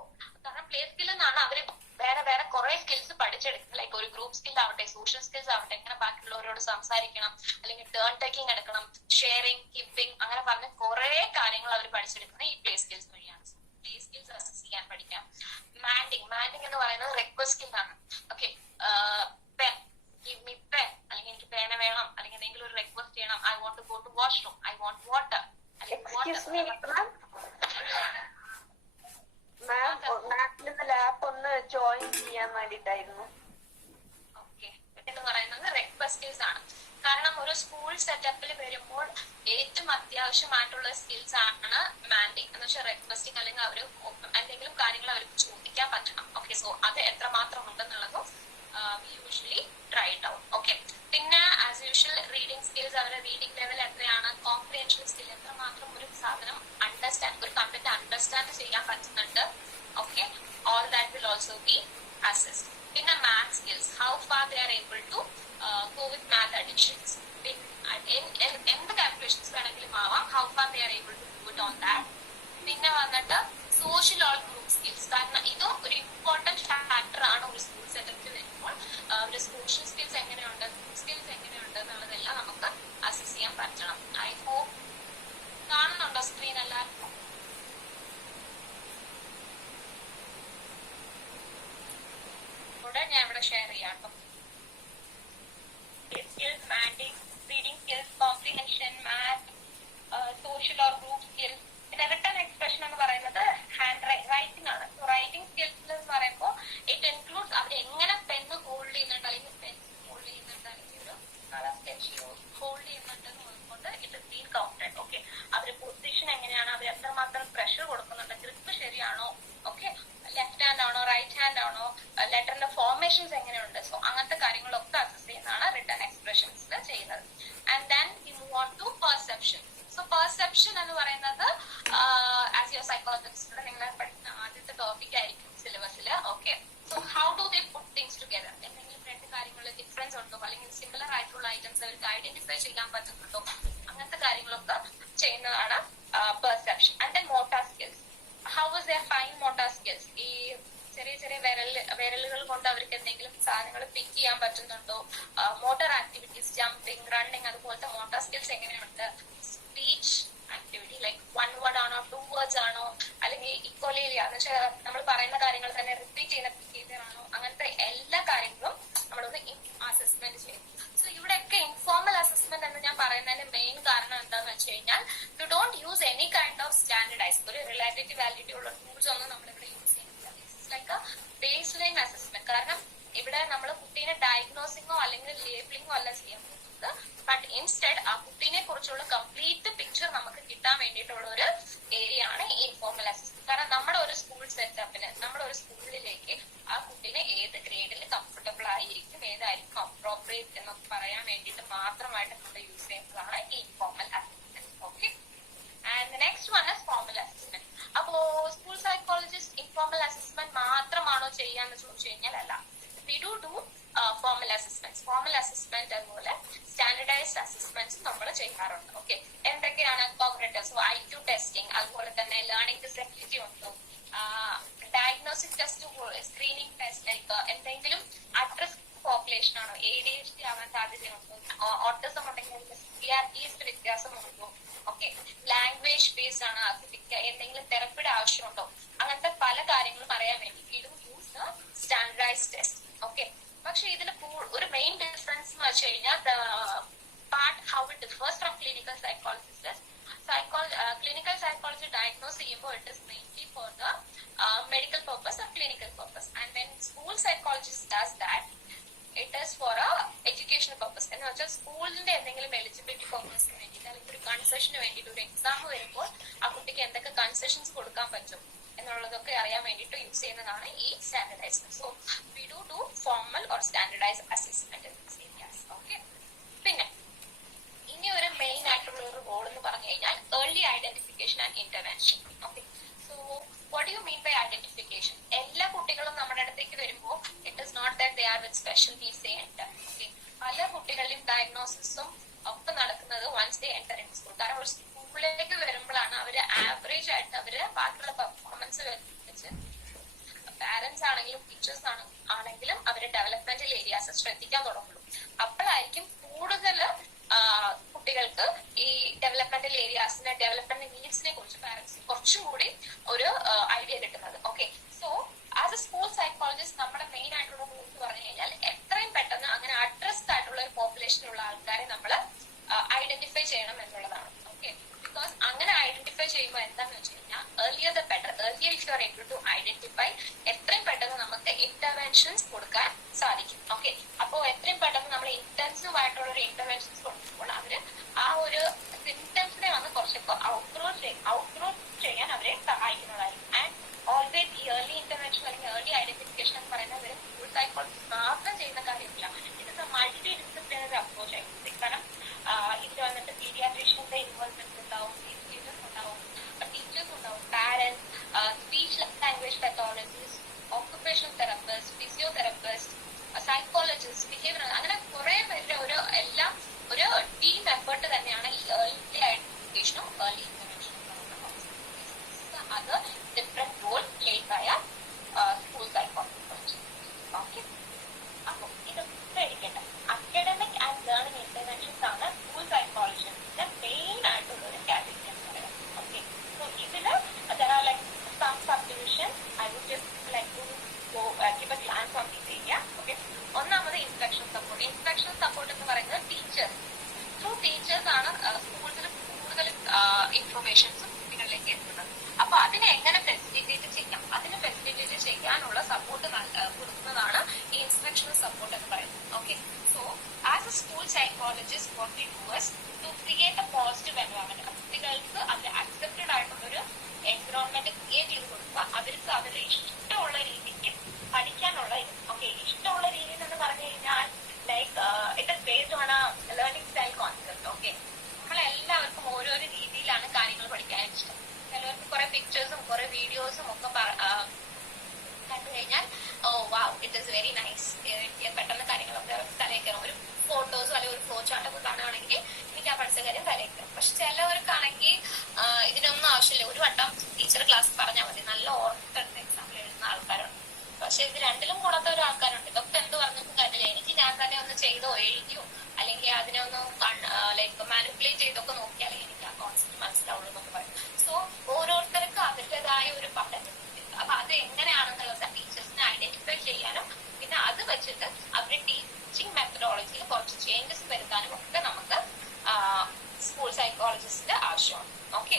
കാരണം പ്ലേ സ്കിൽ എന്നാണ് അവര് വേറെ വേറെ കുറെ സ്കിൽസ് പഠിച്ചെടുക്കുന്നത്. ലൈക്ക് ഒരു ഗ്രൂപ്പ് സ്കിൽ ആവട്ടെ, സോഷ്യൽ സ്കിൽസ് ആവട്ടെ, എങ്ങനെ ബാക്കിയുള്ളവരോട് സംസാരിക്കണം, അല്ലെങ്കിൽ ടേൺ ടേക്കിംഗ് എടുക്കണം, ഷെയറിംഗ്, കീപ്പിംഗ്, അങ്ങനെ പറഞ്ഞ കുറെ കാര്യങ്ങൾ അവർ പഠിച്ചെടുക്കുന്നത് ഈ പ്ലേ സ്കിൽസ് വഴിയാണ്. പ്ലേ സ്കിൽസ് അസസ് ചെയ്യാൻ പഠിക്കാം. മാൻഡിങ് എന്ന് പറയുന്നത് റിക്വസ്റ്റ് സ്കിൽ ആണ്. Okay, pen, give me pen, അല്ലെങ്കിൽ എനിക്ക് പേന വേണം, അല്ലെങ്കിൽ എന്തെങ്കിലും ഒരു റിക്വസ്റ്റ് ചെയ്യണം. I want to go to washroom, I want water. Lap ഒന്ന് ജോയിൻ ചെയ്യാൻ വേണ്ടിട്ടായിരുന്നു. ഓക്കെ, എന്ന് പറയുന്നത് റിക്വസ്റ്റ് സ്കിൽസ് ആണ്. കാരണം ഒരു സ്കൂൾ സെറ്റപ്പിൽ വരുമ്പോൾ ഏറ്റവും അത്യാവശ്യമായിട്ടുള്ള സ്കിൽസ് ആണ് മാൻഡിങ് എന്ന് വെച്ചാൽ റിക്വസ്റ്റിംഗ്, അല്ലെങ്കിൽ അവർ എന്തെങ്കിലും കാര്യങ്ങൾ അവർക്ക് ചോദിക്കാൻ പറ്റണം. ഓക്കെ, സോ അത് എത്രമാത്രം ഉണ്ടെന്നുള്ളതും usually try it out. Okay, പിന്നെ ആസ് യൂഷ്വൽ റീഡിംഗ് സ്കിൽസ്, അവരുടെ റീഡിംഗ് ലെവൽ എത്രയാണ്, കോംപ്രിഹെൻഷൻ സ്കിൽ എത്രമാത്രം ഒരു സാധനം അണ്ടർസ്റ്റാൻഡ്, ഒരു കണ്ടന്റ് അണ്ടർസ്റ്റാൻഡ് ചെയ്യാൻ പറ്റുന്നുണ്ട്. Okay, all that will also be assessed. പിന്നെ math skills, how far they are able to go with math additions. എന്ത് കാൽക്കുലേഷൻസ് വേണമെങ്കിലും ആവാം, how far they are able to do it on that. പിന്നെ വന്നിട്ട് social all group skills. കാരണം ഇതും ഒരു important factor ആണ് ഒരു സ്കൂൾ സെറ്റപ്പിൽ വരുമ്പോൾ. ഒരു സോഷ്യൽ സ്കിൽസ് എങ്ങനെയുണ്ട്, ഗ്രൂപ്പ് സ്കിൽസ് എങ്ങനെയുണ്ട് എന്നുള്ളതെല്ലാം നമുക്ക് അസസ് ചെയ്യാൻ പറ്റണം. ഐ ഹോപ്പ് കാണുന്നുണ്ടോ സ്ക്രീൻ എല്ലാവർക്കും? ഞാൻ ഇവിടെ ഷെയർ ചെയ്യാം. സ്കിൽസ്, മാൻഡിങ്, reading skills, comprehension, math, social or group skills. പിന്നെ റിട്ടൺ എക്സ്പ്രഷൻ എന്ന് പറയുന്നത് ഹാൻഡ് റൈറ്റിംഗ് ആണ്. റൈറ്റിംഗ് സ്കിൽസ് എന്ന് പറയുമ്പോൾ ഇറ്റ് ഇൻക്ലൂഡ്സ് അവർ എങ്ങനെ പെന്ന് ഹോൾഡ് ചെയ്യുന്നുണ്ട്, അല്ലെങ്കിൽ പെൻ ഹോൾഡ് ചെയ്യുന്നുണ്ട്, അല്ലെങ്കിൽ ഒരു കളർ സ്കെച്ച് ഹോൾഡ് ചെയ്യുന്നുണ്ട് എന്നുകൊണ്ട് it is been counted. Okay, അവരുടെ പൊസിഷൻ എങ്ങനെയാണ്, അവർ എത്രമാത്രം പ്രഷർ കൊടുക്കുന്നുണ്ട്, ഗ്രിപ്പ് ശരിയാണോ, ഓക്കെ, ലെഫ്റ്റ് ഹാൻഡ് ആണോ, റൈറ്റ് ഹാൻഡ് ആണോ, ലെറ്ററിന്റെ ഫോർമേഷൻസ് എങ്ങനെയുണ്ട്. സോ അങ്ങനത്തെ കാര്യങ്ങളൊക്കെ അസസ് ചെയ്യുന്നതാണ് റിട്ടൺ എക്സ്പ്രഷൻസ് ചെയ്യുന്നത്. And then we move on to perception. So perception perception എന്ന് പറയുന്നത് ആസ് യുവർ സൈക്കോളജിസ്റ്റ് നിങ്ങളെ പഠിക്കുന്ന ആദ്യത്തെ ടോപ്പിക് ആയിരിക്കും സിലബസിൽ. Okay, so how do they put things together, എന്തെങ്കിലും രണ്ട് കാര്യങ്ങളിൽ ഡിഫറൻസ് ഉണ്ടോ, അല്ലെങ്കിൽ സിമിലർ ആയിട്ടുള്ള ഐറ്റംസ് അവർക്ക് ഐഡന്റിഫൈ ചെയ്യാൻ പറ്റുന്നുണ്ടോ, അങ്ങനത്തെ കാര്യങ്ങളൊക്കെ ചെയ്യുന്നതാണ് perception. And then motor skills, how is their fine motor skills, ഈ ചെറിയ ചെറിയ വിരലുകൾ കൊണ്ട് അവർക്ക് എന്തെങ്കിലും സാധനങ്ങൾ പിക്ക് ചെയ്യാൻ പറ്റുന്നുണ്ടോ, മോട്ടോർ ആക്ടിവിറ്റീസ്, ജമ്പിങ്, റണ്ണിങ്, അതുപോലത്തെ മോട്ടോർ സ്കിൽസ് എങ്ങനെയുണ്ട്, സ്പീച്ച് ആക്ടിവിറ്റി ലൈക്ക് 1 word ആണോ 2 words ആണോ, അല്ലെങ്കിൽ ഇക്വലേലിയ എന്ന് വെച്ചാൽ നമ്മൾ പറയുന്ന കാര്യങ്ങൾ തന്നെ റിപ്പീറ്റ് ചെയ്യുന്ന ബിഹേവിയർ ആണോ, അങ്ങനത്തെ എല്ലാ കാര്യങ്ങളും നമ്മളൊന്ന് അസസ്മെന്റ് ചെയ്യും. സോ ഇവിടെയൊക്കെ ഇൻഫോർമൽ അസസ്മെന്റ് എന്ന് ഞാൻ പറയുന്നതിന് മെയിൻ കാരണം എന്താന്ന് വെച്ച് കഴിഞ്ഞാൽ you don't use any kind of standardise, ഒരു റിലേറ്റീവ് വാലിഡിറ്റി ഉള്ള ടൂൾസ് ഒന്നും നമ്മളിവിടെ യൂസ് ചെയ്യുന്നില്ല. Like base line assessment. കാരണം ഇവിടെ നമ്മൾ കുട്ടീനെ ഡയഗ്നോസിങ്ങോ അല്ലെങ്കിൽ ലേബിളിങ്ങോ അല്ല ചെയ്യാൻ പോകുന്നത്, ബട്ട് ഇൻസ്റ്റെഡ് ആ കുട്ടീനെ കുറിച്ചുള്ള കംപ്ലീറ്റ് പിക്ചർ നമുക്ക് കിട്ടാൻ വേണ്ടിയിട്ടുള്ള ഒരു ഏരിയ ആണ് ഈ ഇൻഫോർമൽ അസസ്മെന്റ്. കാരണം നമ്മുടെ ഒരു സ്കൂൾ സെറ്റപ്പിന്, നമ്മുടെ ഒരു സ്കൂളിലേക്ക് ആ കുട്ടീനെ ഏത് ഗ്രേഡിൽ കംഫർട്ടബിൾ ആയിരിക്കും, ഏതായിരിക്കും അപ്രോപ്രിയേറ്റ് എന്നൊക്കെ പറയാൻ വേണ്ടിയിട്ട് മാത്രമായിട്ട് നമ്മൾ യൂസ് ചെയ്യുന്നതാണ് ഈ informal assessment. Okay, and next one is formal assessment. അപ്പോ സ്കൂൾ സൈക്കോളജിസ്റ്റ് ഇൻഫോർമൽ അസസ്മെന്റ് മാത്രമാണോ ചെയ്യാന്ന് ചോദിച്ചു കഴിഞ്ഞാൽ അല്ല, we do formal assessment. Formal assessment അതുപോലെ സ്റ്റാൻഡർഡൈസ്ഡ് അസസ്മെന്റ്സ് നമ്മൾ ചെയ്യാറുണ്ട്. ഓക്കെ, എന്തൊക്കെയാണ് കോഗ്നിറ്റീവ്, IQ ടെസ്റ്റിംഗ്, അതുപോലെ തന്നെ ലേണിംഗ് ഡിസബിലിറ്റി ഉണ്ടോ, diagnostic test, screening test, like എന്തെങ്കിലും അഡ്രസ് പോപ്പുലേഷൻ ആണോ, ADHD ആവാൻ സാധ്യതയുണ്ടോ, ഓട്ടിസം ഉണ്ടെങ്കിൽ CRTS വ്യത്യാസമുണ്ടോ, ഓക്കെ, ലാംഗ്വേജ് ബേസ്ഡ് ആണ്, എന്തെങ്കിലും തെറപ്പിയുടെ ആവശ്യമുണ്ടോ, അങ്ങനത്തെ പല കാര്യങ്ങളും അറിയാൻ വേണ്ടി ഇതും യൂസ് സ്റ്റാൻഡർഡൈസ്ഡ് ടെസ്റ്റ്. ഓക്കെ, പക്ഷെ ഇതിൽ ഒരു മെയിൻ ഡിഫറൻസ് എന്ന് വെച്ച് കഴിഞ്ഞാൽ part how it differs from clinical psychologist. Clinical psychology diagnose ചെയ്യുമ്പോൾ it is mainly for the medical purpose or clinical purpose, and when school psychologist does that it is for educational purpose. എന്ന് വെച്ചാൽ സ്കൂളിന്റെ എന്തെങ്കിലും eligibility പർപ്പസിന് വേണ്ടിയിട്ട് അല്ലെങ്കിൽ ഒരു കൺസെഷന് വേണ്ടിയിട്ട് ഒരു എക്സാം വരുമ്പോൾ ആ കുട്ടിക്ക് എന്തൊക്കെ കൺസെഷൻസ് കൊടുക്കാൻ പറ്റും എന്നുള്ളതൊക്കെ അറിയാൻ വേണ്ടിയിട്ട് യൂസ് ചെയ്യുന്നതാണ് ഈ standardised. So we do formal or standardised assessment in these areas. Okay, പിന്നെ ഇനി ഒരു മെയിൻ ആയിട്ടുള്ള ഒരു റോൾ എന്ന് പറഞ്ഞു കഴിഞ്ഞാൽ early identification and intervention. Okay, so what you mean by identification? എല്ലാ കുട്ടികളും നമ്മുടെ അടുത്തേക്ക് വരുമ്പോൾ it is not that they are with special needs they enter. Okay, പല കുട്ടികളുടെയും ഡയഗ്നോസിസും ഒക്കെ നടക്കുന്നത് once they enter in school. കാരണം ഒരു സ്കൂളിലേക്ക് വരുമ്പോഴാണ് അവര് ആവറേജ് ആയിട്ട് അവര് ബാക്കിയുള്ള പെർഫോമൻസ് വെച്ച് പാരന്റ്സ് ആണെങ്കിലും ടീച്ചേഴ്സ് ആണെങ്കിലും അവര് ഡെവലപ്മെന്റൽ ഏരിയാസ് ശ്രദ്ധിക്കാൻ തുടങ്ങുള്ളൂ. അപ്പോഴായിരിക്കും കൂടുതൽ കുട്ടികൾക്ക് ഈ ഡെവലപ്മെന്റൽ ഏരിയാസിനെ, ഡെവലപ്മെന്റ് നീഡ്സിനെ കുറിച്ച് പാരന്റ്സ് കുറച്ചും കൂടി ഒരു ഐഡിയ കിട്ടുന്നത്. Okay, so as a school psychologist നമ്മുടെ മെയിൻ ആയിട്ടുള്ള റൂൾ എന്ന് പറഞ്ഞു കഴിഞ്ഞാൽ എത്രയും പെട്ടെന്ന് അങ്ങനെ അഡ്രസ്ഡ് ആയിട്ടുള്ള ഒരു പോപ്പുലേഷനുള്ള ആൾക്കാരെ നമ്മൾ ഐഡന്റിഫൈ ചെയ്യണം എന്നുള്ളതാണ്. ഓക്കെ, ബിക്കോസ് അങ്ങനെ ഐഡന്റിഫൈ ചെയ്യുമ്പോൾ എന്താണെന്ന് വെച്ച് കഴിഞ്ഞാൽ earlier the better. Earlier if you are able to identify എത്രയും പെട്ടെന്ന് നമുക്ക് ഇന്റർവെൻഷൻസ് കൊടുക്കാൻ സാധിക്കും. ഓക്കെ, അപ്പോൾ എത്രയും പെട്ടെന്ന് നമ്മൾ ഇന്റൻസീവ് ആയിട്ടുള്ള ഒരു ഇന്റർവെൻഷൻസ് കൊടുക്കുമ്പോൾ അവര് ആ ഒരു സിംറ്റംസിനെ വന്ന് കുറച്ചൊക്കെ ഔട്ട്ഗ്രോത്ത് ചെയ്യാൻ അവരെ സഹായിക്കുന്നതായിരിക്കും. ആൻഡ് ഓൾവേസ് ഈ ഏർലി ഇന്റർവെൻഷൻ അല്ലെങ്കിൽ ഏർലി ഐഡന്റിഫിക്കേഷൻ എന്ന് പറയുന്നത് ഒരു സ്കൂൾ സൈക്കോളജിസ്റ്റ് മാത്രം ചെയ്യുന്ന കാര്യമില്ല. It is a multi disciplinary approach ആയിരിക്കും. കാരണം ഇതിൽ വന്നിട്ട് പീഡിയാട്രീഷ്യന്റെ ഇൻവോൾവ്മെന്റ് ഉണ്ടാവും, എഡ്യൂക്കേറ്റേഴ്സ് ഉണ്ടാവും, ടീച്ചേഴ്സ് ഉണ്ടാവും, parents, speech language pathologist, occupational therapist, physiotherapist, psychologist, behaviour, അങ്ങനെ കുറെ പേരുടെ എല്ലാം ഒരു ടീം എഫേർട്ട് തന്നെയാണ് ഈ ഏർലി ഐഡന്റിഫിക്കേഷനും ഏർലി ഇന്റർവെൻഷനും. അത് different role play by school psychologist. Okay, അപ്പൊ ഇതൊക്കെ എടുക്കേണ്ട അക്കാഡമിക് ആൻഡ് ലേണിംഗ് ഇന്റർവെൻഷൻസ് ആണ് സ്കൂൾ സൈക്കോളജിസ്റ്റിന്റെ മെയിൻ ആയിട്ടുള്ള ഒരു കാറ്റഗറി എന്ന് പറയുന്നത്. ഓക്കെ, സോ ഇതില് like some subdivisions I would just like to give a glance on this area. Okay, ഒന്നാമത് ഇൻസ്ട്രക്ഷൻ സപ്പോർട്ട്. ഇൻസ്ട്രക്ഷൻ സപ്പോർട്ട് എന്ന് പറയുന്നത് ടീച്ചേഴ്സ് ത്രൂ ടീച്ചേഴ്സ് ആണ് സ്കൂൾസിൽ കൂടുതൽ ഇൻഫർമേഷൻസും കുട്ടികളിലേക്ക് എത്തുന്നത്. അപ്പൊ അതിനെ എങ്ങനെ ഫെസിലിറ്റേറ്റ് ചെയ്യാം, അതിനെ ഫെസിലിറ്റേറ്റ് ചെയ്യാനുള്ള സപ്പോർട്ട് കൊടുക്കുന്നതാണ് ഈ ഇൻസ്ട്രക്ഷണൽ സപ്പോർട്ട് എന്ന് പറയുന്നത്. Okay, so as a school psychologist what we do is to create a positive environment. കുട്ടികൾക്ക് അവർ അക്സെപ്റ്റഡ് ആയിട്ടുള്ളൊരു എൻവയോൺമെന്റ് ക്രിയേറ്റ് ചെയ്ത് കൊടുക്കുക. അവർക്ക് അവരുടെ ഇഷ്ടമുള്ള രീതിക്ക് പഠിക്കാനുള്ള ഓക്കെ, ഇഷ്ടമുള്ള രീതി എന്ന് പറഞ്ഞു കഴിഞ്ഞാൽ like it is based on a learning style concept. Okay, നമ്മളെല്ലാവർക്കും ഓരോരോ രീതിയിലാണ് കാര്യങ്ങൾ പിക്ചേഴ്സും കുറെ വീഡിയോസും ഒക്കെ കണ്ടു കഴിഞ്ഞാൽ oh wow it is very nice, പെട്ടെന്ന് കാര്യങ്ങളൊക്കെ തലയ്ക്കണം. ഒരു ഫോട്ടോസോ അല്ലെങ്കിൽ ഒരു ഫ്ലോ ചാർട്ടൊക്കെ കാണുകയാണെങ്കിൽ എനിക്ക് ആ പഠിച്ച കാര്യം തലയ്ക്കണം. പക്ഷെ ചിലവർക്കാണെങ്കിൽ ഇതിനൊന്നും ആവശ്യമില്ല, ഒരു വട്ടം ടീച്ചർ ക്ലാസ് പറഞ്ഞാൽ മതി, നല്ല ഓർത്തെടുത്ത് എക്സാമ്പിൾ എഴുതുന്ന ആൾക്കാരുണ്ട്. പക്ഷെ ഇത് രണ്ടിലും കൂടാത്ത ഒരു ആൾക്കാരുണ്ട്. ഇതൊക്കെ എന്ത് പറഞ്ഞിട്ടും കാര്യമില്ല, എനിക്ക് ഞാൻ തന്നെ ഒന്ന് ചെയ്തോ എഴുതിയോ അല്ലെങ്കിൽ അതിനെ ഒന്ന് ലൈക്ക് മാനിപ്പുലേറ്റ് ചെയ്തൊക്കെ നോക്കിയാലേ എനിക്ക് ആ കോൺസെപ്റ്റ് മനസ്സിലാവുള്ളൂ എന്നൊക്കെ പറയും. സോ ഓരോരുത്തർക്കും അവരുടേതായ ഒരു പഠനം, അപ്പൊ അത് എങ്ങനെയാണെന്നുള്ളത് ടീച്ചേഴ്സിനെ ഐഡന്റിഫൈ ചെയ്യാനും പിന്നെ അത് വെച്ചിട്ട് അവരുടെ ടീച്ചിങ് മെത്തഡോളജിയിൽ കുറച്ച് ചേഞ്ചസ് വരുത്താനും ഒക്കെ നമുക്ക് സ്കൂൾ സൈക്കോളജിസ്റ്റിന്റെ ആവശ്യമാണ്. Okay,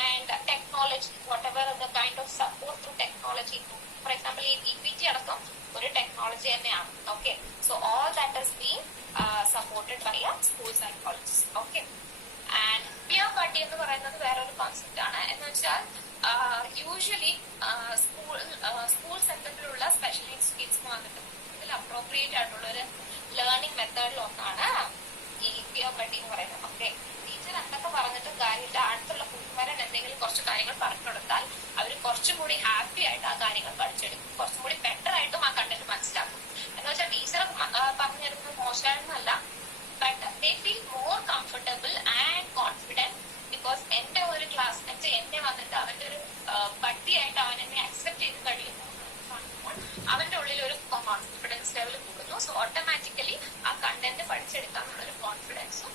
and technology, whatever the kind of support through technology, for example ഈ PPT അടക്കം ഒരു ടെക്നോളജി തന്നെയാണ്. Okay, so all that is been supported by a school psychologist. Okay, and peer party എന്ന് പറയുന്നത് വേറൊരു concept ആണ്. എന്ന് വെച്ചാൽ യൂഷ്വലി സ്കൂൾ സെന്ററിലുള്ള സ്പെഷ്യൽ നീഡ്സ് കിഡ്സിന് വന്നിട്ട് ഇതിൽ അപ്രോപ്രിയേറ്റ് ആയിട്ടുള്ള ഒരു ലേണിംഗ് മെത്തേഡിൽ ഒന്നാണ് ഈ പിയർ പാർട്ടി എന്ന് പറയുന്നത്. ഓക്കെ, ടീച്ചർ എന്തൊക്കെ പറഞ്ഞിട്ട് കാര്യമില്ല, അടുത്തുള്ള കൂട്ടുകാരൻ എന്തെങ്കിലും കുറച്ച് കാര്യങ്ങൾ പറഞ്ഞു കൊടുത്താൽ അവർ കുറച്ചും കൂടി ഹാപ്പി ആയിട്ട് ആ കാര്യങ്ങൾ പഠിച്ചെടുക്കും, കുറച്ചും കൂടി ബെറ്റർ ആയിട്ടും ആ കണ്ടന്റ് മനസ്സിലാക്കും. എന്ന് വെച്ചാൽ ടീച്ചർ പറഞ്ഞിരുന്നത് മോശമായിരുന്നല്ല, but they feel more comfortable and confident because എന്റെ ഒരു ക്ലാസ്മേറ്റ് എന്നെ വന്നിട്ട് അവന്റെ ഒരു പട്ടിയായിട്ട് അവൻ എന്നെ അക്സെപ്റ്റ് ചെയ്ത് കഴിയുന്നു, അവന്റെ ഉള്ളിൽ ഒരു കോൺഫിഡൻസ് ലെവൽ കൂടുന്നു. സോ ഓട്ടോമാറ്റിക്കലി ആ കണ്ടന്റ് പഠിച്ചെടുക്കാനുള്ളൊരു കോൺഫിഡൻസും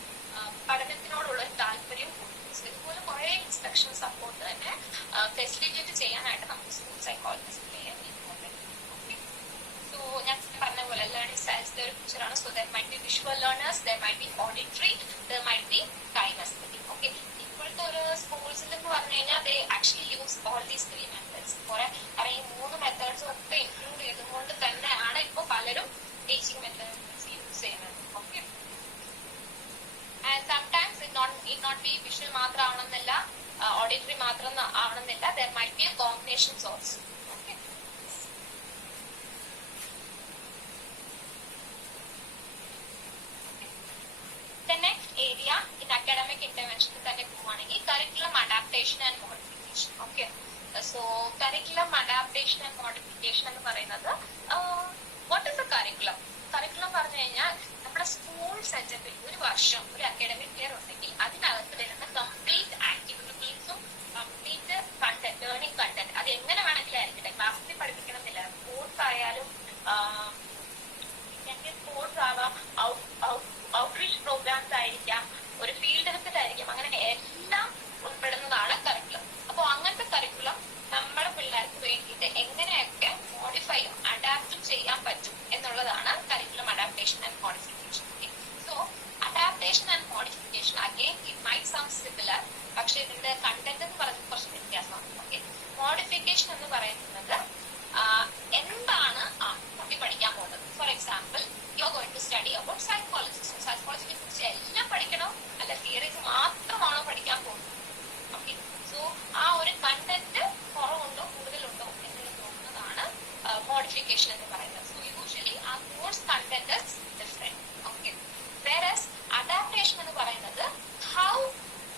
പഠനത്തിനോടുള്ള ഒരു താല്പര്യവും കൂടുന്നു. ഇതുപോലെ കുറെ ഇൻസ്ട്രക്ഷൻ സപ്പോർട്ട് തന്നെ ഫെസിലിറ്റേറ്റ് ചെയ്യാനായിട്ട് നമുക്ക് സ്കൂൾ സൈക്കോളജിസ്റ്റിലെ ഇമ്പോർട്ടൻറ്റ്. ഓക്കെ, സോ ഞാൻ പറഞ്ഞ പോലെ ലേണിംഗ് സ്റ്റൈൽസിന്റെ ഒരു പിക്ചറാണ്. So there might be visual learners, there might be auditory, there might be kinaesthetic. Okay, ഇപ്പോഴത്തെ ഒരു സ്കൂൾസിൽ എന്ന് പറഞ്ഞു കഴിഞ്ഞാൽ they actually use all these 3 methods. കുറെ ഈ 3 മെത്തേഡ്സും ഒക്കെ ഇൻക്ലൂഡ് ചെയ്തുകൊണ്ട് തന്നെയാണ് ഇപ്പൊ പലരും ടീച്ചിങ് മെത്തേഡ്സ് യൂസ് ചെയ്യുന്നത്. Okay, and sometimes it not be visual മാത്രം ആവണമെന്നില്ല, ഓഡിറ്ററി മാത്രം ആവണമെന്നില്ല, there might be a combinations also. Okay, the next area in academic intervention തന്നെ പോവുകയാണെങ്കിൽ curriculum adaptation and modification. Okay, so curriculum adaptation and modification എന്ന് പറയുന്നത് what is the curriculum? curriculum പറഞ്ഞു കഴിഞ്ഞാൽ നമ്മുടെ സ്കൂൾ സെറ്റപ്പിൽ ഒരു വർഷം ഒരു അക്കാഡമിക് ഇയർ ഉണ്ടെങ്കിൽ അതിനകത്ത് വരുന്ന കംപ്ലീറ്റ് ആക്ടിവിറ്റീസും കംപ്ലീറ്റ് കണ്ടന്റ്, ലേണിംഗ് കണ്ടന്റ്, അത് എങ്ങനെ വേണമെങ്കിലായിരിക്കട്ടെ, ക്ലാസ്സിൽ പഠിപ്പിക്കണമെന്നില്ല, സ്പോർട്സ് ആയാലും സ്പോർട്സ് ആവാം, ഔട്ട്റീച്ച് പ്രോഗ്രാംസ് ആയിരിക്കാം, ഒരു ഫീൽഡ് വിസിറ്റ് അങ്ങനെ എല്ലാം ഉൾപ്പെടുന്നതാണ് കറിക്കുലം. അപ്പോൾ അങ്ങനത്തെ കറിക്കുലം നമ്മുടെ പിള്ളേർക്ക് വേണ്ടിയിട്ട് എങ്ങനെയൊക്കെ മോഡിഫൈയും അഡാപ്റ്റും ചെയ്യാൻ പറ്റും എന്നുള്ളതാണ് curriculum adaptation and modification. So adaptation and modification again it might some similar, പക്ഷെ ഇതിന്റെ കണ്ടന്റ് എന്ന് പറയുന്നത് കുറച്ച് വ്യത്യാസമാണ്. ഓക്കെ, മോഡിഫിക്കേഷൻ എന്ന് പറയുന്നത് എന്താണ് കുട്ടി പഠിക്കാൻ പോകുന്നത്. For example you are going to study about psychology. സൈക്കോളജിനെ കുറിച്ച് എല്ലാം പഠിക്കണോ അല്ല തിയറീസ് മാത്രമാണോ പഠിക്കാൻ പോകുന്നത്? ഓക്കെ, സോ ആ ഒരു കണ്ടന്റ് കുറവുണ്ടോ കൂടുതലുണ്ടോ എന്ന് നോക്കുന്നതാണ് മോഡിഫിക്കേഷൻ എന്ന് പറയുന്നത്. സോ യൂഷ്വലി ആ course content is different. Okay, whereas adaptation എന്ന് പറയുന്നത് how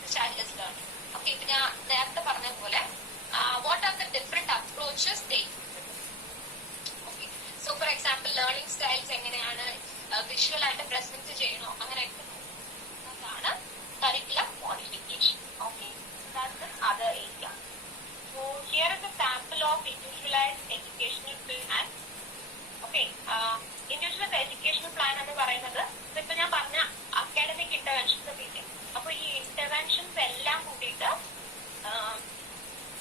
the child is learning. Okay, ഇപ്പൊ ഞാൻ നേരത്തെ പറഞ്ഞ പോലെ what are the different approaches they use. Okay, so for example learning styles എങ്ങനെയാണ്, വിഷ്വൽ ആയിട്ട് പ്രസന്റ് ചെയ്യണോ, അങ്ങനെയൊക്കെ നോക്കുന്നതാണ് curriculum modification. Okay, that's the other area. So here is a sample of individualized educational plan. Okay, individualized educational plan എന്ന് പറയുന്നത് ഇപ്പൊ ഞാൻ പറഞ്ഞ അക്കാഡമിക് ഇന്റർവെൻഷൻസ് ഒക്കെ ഇല്ലേ, അപ്പൊ ഈ ഇന്റർവെൻഷൻസ് എല്ലാം കൂട്ടിയിട്ട്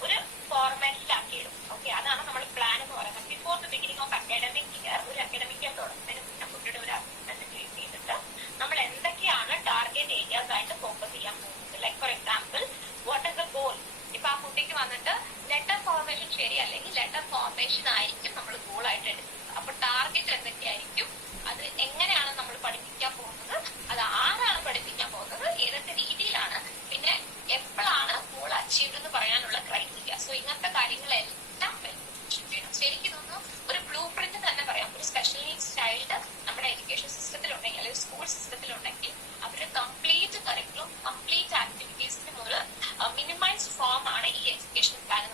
ഒരു ഫോർമാറ്റിലാക്കിയിടും. ഓക്കെ, അതാണ് നമ്മൾ പ്ലാൻ എന്ന് പറയുന്നത്. Before the beginning of academic year, ഒരു അക്കാഡമിക് ഇയർ തുടങ്ങുന്നതിന് മുന്നേ കുട്ടിയുടെ ഒരു അസസ്മെന്റ് ക്രിയേറ്റ് ചെയ്തിട്ട് നമ്മൾ എന്തൊക്കെയാണ് ടാർഗറ്റ് ഏരിയാസ് ആയിട്ട് ഫോക്കസ് ചെയ്യാൻ പോകുന്നത്. Like for example what is the goal. ഇപ്പൊ ആ കുട്ടിക്ക് വന്നിട്ട് ലെറ്റർ ഫോർമേഷൻ ശരിയല്ലെങ്കിൽ ലെറ്റർ ഫോർമേഷൻ ആയിരിക്കും നമ്മൾ ഗോൾ ആയിട്ട് എടുക്കുന്നത്. അപ്പൊ ടാർഗറ്റ് എന്തൊക്കെയായിരിക്കും, അത് എങ്ങനെയാണ് നമ്മൾ പഠിപ്പിക്കാൻ പോകുന്നത്, അത് ആരാണ് പഠിപ്പിക്കാൻ പോകുന്നത്, ഏതൊക്കെ രീതിയിലാണ്, പിന്നെ എപ്പോഴാണ് ഗോൾ അച്ചീവ് എന്ന് പറയാനുള്ള ക്രൈറ്റീരിയ. സോ ഇങ്ങനത്തെ കാര്യങ്ങളെല്ലാം ചെയ്യണം. ശരിക്കും തോന്നുന്നു ഒരു ബ്ലൂ പ്രിന്റ് തന്നെ പറയാം. ഒരു സ്പെഷ്യൽ നീഡ്സ് ചൈൽഡ് നമ്മുടെ എഡ്യൂക്കേഷൻ സിസ്റ്റത്തിലുണ്ടെങ്കിൽ അല്ലെങ്കിൽ സ്കൂൾ സിസ്റ്റത്തിലുണ്ടെങ്കിൽ അവരുടെ കംപ്ലീറ്റ് കറിക്കുലം കംപ്ലീറ്റ് ആക്ടിവിറ്റീസിനും ഒരു മിനിമൈസ്ഡ് ഫോം ആണ് ഈ എഡ്യൂക്കേഷൻ പ്ലാൻ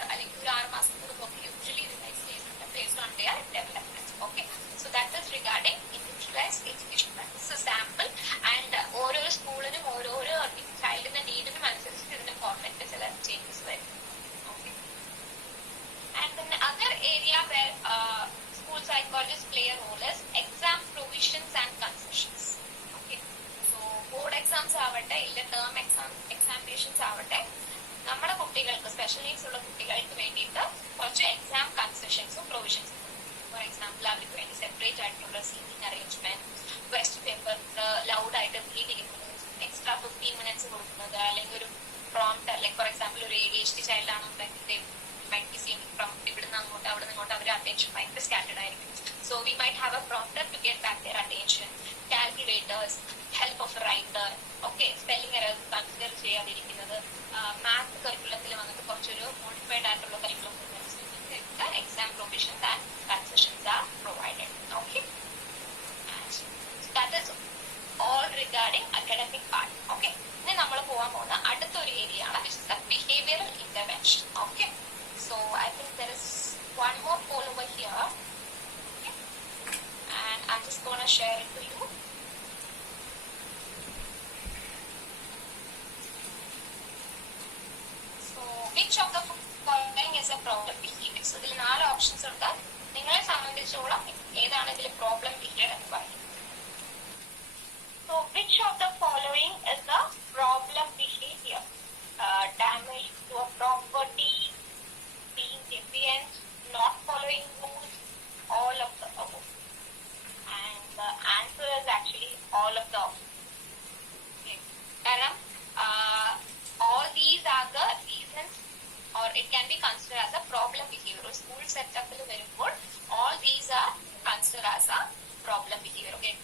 ഇയർ അല്ലെങ്കിൽ ഒരു 6 മാസം കൂടുമ്പോൾ യൂഷ്വലി റിവൈസ് ചെയ്യുന്നുണ്ട് based on their development. Okay, so that is regarding individualised education practice sample. And ഓരോരോ സ്കൂളിനും ഓരോരോ ചൈൽഡിന്റെ നീഡിനും അനുസരിച്ച് ഇതിന്റെ ഫോർമാറ്റ് ചില ചേഞ്ചസ് വരും. Okay, and then other area where school psychologists play a role is exam provisions and concessions. Okay, so board exams ആവട്ടെ ഇല്ല term examinations ആവട്ടെ നമ്മുടെ കുട്ടികൾക്ക് സ്പെഷ്യൽ നീഡ്സ് ഉള്ള കുട്ടികൾക്ക് വേണ്ടിയിട്ട് കുറച്ച് എക്സാം കൺസെഷൻസും പ്രൊവിഷൻസും. ഫോർ എക്സാമ്പിൾ അവർക്ക് വേണ്ടി സെപ്പറേറ്റ് ആയിട്ടുള്ള seating arrangement, question paper loud ആയിട്ട് റീഡ് ചെയ്യുന്നത്, എക്സ്ട്രാ 15 minutes കൊടുക്കുന്നത്, അല്ലെങ്കിൽ ഒരു പ്രോംപ്റ്റ്, ലൈക്ക് ഫോർ എക്സാമ്പിൾ ഒരു ADHD ചൈൽഡ് ആണെന്നുണ്ടെങ്കിൽ might be seeing from ഇവിടുന്ന് അങ്ങോട്ട് അവിടെ നിന്നോട്ട് അവരുടെ അറ്റൻഷൻ ഭയങ്കര സ്കാറ്റേഡ് ആയിരിക്കും. So we might have a prompter to get back their attention, calculators, help of a writer, okay, spelling errors consider ചെയ്യാതിരിക്കുന്നത്, maths കരിക്കുലത്തിൽ വന്നിട്ട് കുറച്ചൊരു മോഡിഫൈഡ് ആയിട്ടുള്ള curriculum exam provisions and concessions are provided. Okay, that is all regarding academic part. Okay, ഇനി നമ്മൾ പോകാൻ പോകുന്ന അടുത്തൊരു ഏരിയ ആണ് which is the behavioural intervention. Okay, so I think there is one more poll over here, okay, and I'm just going to share it to you. So which of the following is a problem behavior? So ഇതിൽ 4 options ഉണ്ട്. നിങ്ങളെ സംബന്ധിച്ചോളം ഏതാണ് ഇതിൽ problem behaviour എന്ന് പറയുന്നത്? So which of the following is the problem behavior? Damage to a property, being defiant, not following rules, all of the above. And the answer is actually all of the above. Okay. Karam, all these are the reasons, or it can be considered as a problem behavior. School setup il varumbol all these are considered as a problem behavior. Okay,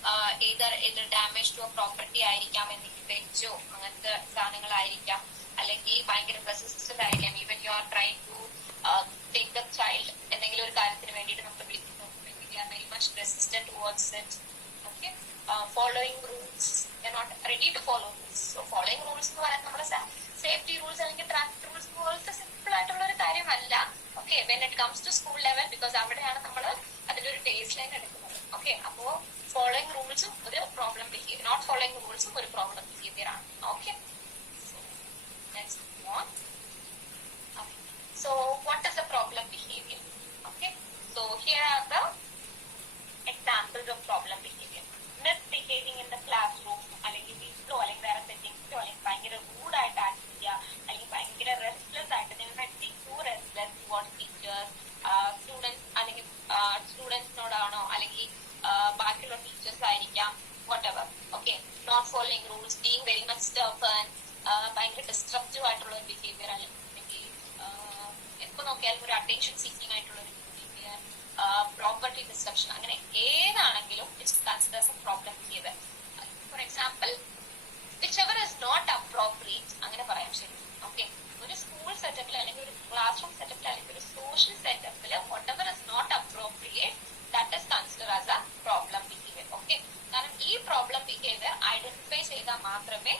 either damage to a property ആയിരിക്കാം, എന്തെങ്കിലും വെച്ചോ അങ്ങനത്തെ സാധനങ്ങളായിരിക്കാം, അല്ലെങ്കിൽ ഭയങ്കര resistant ആയിരിക്കാം. Even you are trying to take the child എന്തെങ്കിലും ഒരു കാര്യത്തിന് വേണ്ടിയിട്ട് നമ്മൾ വിളിക്കുന്നു, we are very much resistant towards it. Okay, following rules, they are not ready to follow rules. So following rules എന്ന് പറയുന്നത് നമ്മുടെ സേഫ്റ്റി റൂൾസ് അല്ലെങ്കിൽ ട്രാഫിക് റൂൾസ് പോലത്തെ സിമ്പിൾ ആയിട്ടുള്ള ഒരു കാര്യമല്ല. Okay, when it comes to school level, because അവിടെയാണ് നമ്മൾ അതിലൊരു ബേസ് ലൈൻ എടുക്കുന്നത്. ഓക്കെ, അപ്പോ ഫോളോയിങ് റൂൾസും ഒരു പ്രോബ്ലം ബിഹേവിയർ, നോട്ട് ഫോളോയിങ് റൂൾസും ഒരു പ്രോബ്ലം ബിഹേവിയർ ആണ്. Okay, let's move on. Okay, so what is a problem behavior? Okay, so here are the examples of problem behavior. Misbehaving in the classroom, അല്ലെങ്കിൽ വീട്ടിലോ അല്ലെങ്കിൽ വേറെ സെറ്റിംഗ്സിലോ അല്ലെങ്കിൽ ഭയങ്കര rude ആയിട്ട് act ചെയ്യുക, അല്ലെങ്കിൽ ഭയങ്കര റെസ്റ്റ്ലെസ് ആയിട്ട്, റെസ്റ്റ്ലെസ് ടുവേർഡ്സ് ടീച്ചേഴ്സ്, സ്റ്റുഡൻസ് അല്ലെങ്കിൽ സ്റ്റുഡൻസിനോടാണോ അല്ലെങ്കിൽ ബാക്കിയുള്ള ടീച്ചേഴ്സ് ആയിരിക്കാം, whatever. Okay, not following rules, being very much stubborn, ഭയങ്കര ഡിസ്ട്രക്റ്റീവ് ആയിട്ടുള്ള ഒരു ബിഹേവിയർ, അല്ലെങ്കിൽ എപ്പോ നോക്കിയാലും ഒരു അറ്റൻഷൻ സീക്കിംഗ് ആയിട്ടുള്ള ഒരു ബിഹേവിയർ, പ്രോപ്പർട്ടി ഡിസ്ട്രക്ഷൻ, അങ്ങനെ ഏതാണെങ്കിലും it's considers a problem behaviour. For example, whichever is not appropriate, അങ്ങനെ പറയാം. ശരി, ഓക്കെ, ഒരു സ്കൂൾ സെറ്റപ്പിൽ അല്ലെങ്കിൽ ഒരു ക്ലാസ് റൂം സെറ്റപ്പിൽ അല്ലെങ്കിൽ ഒരു സോഷ്യൽ സെറ്റപ്പിൽ whatever is not appropriate, that is considered as a problem behavior. Okay, കാരണം ഈ പ്രോബ്ലം ബിഹേവിയർ ഐഡന്റിഫൈ ചെയ്താൽ മാത്രമേ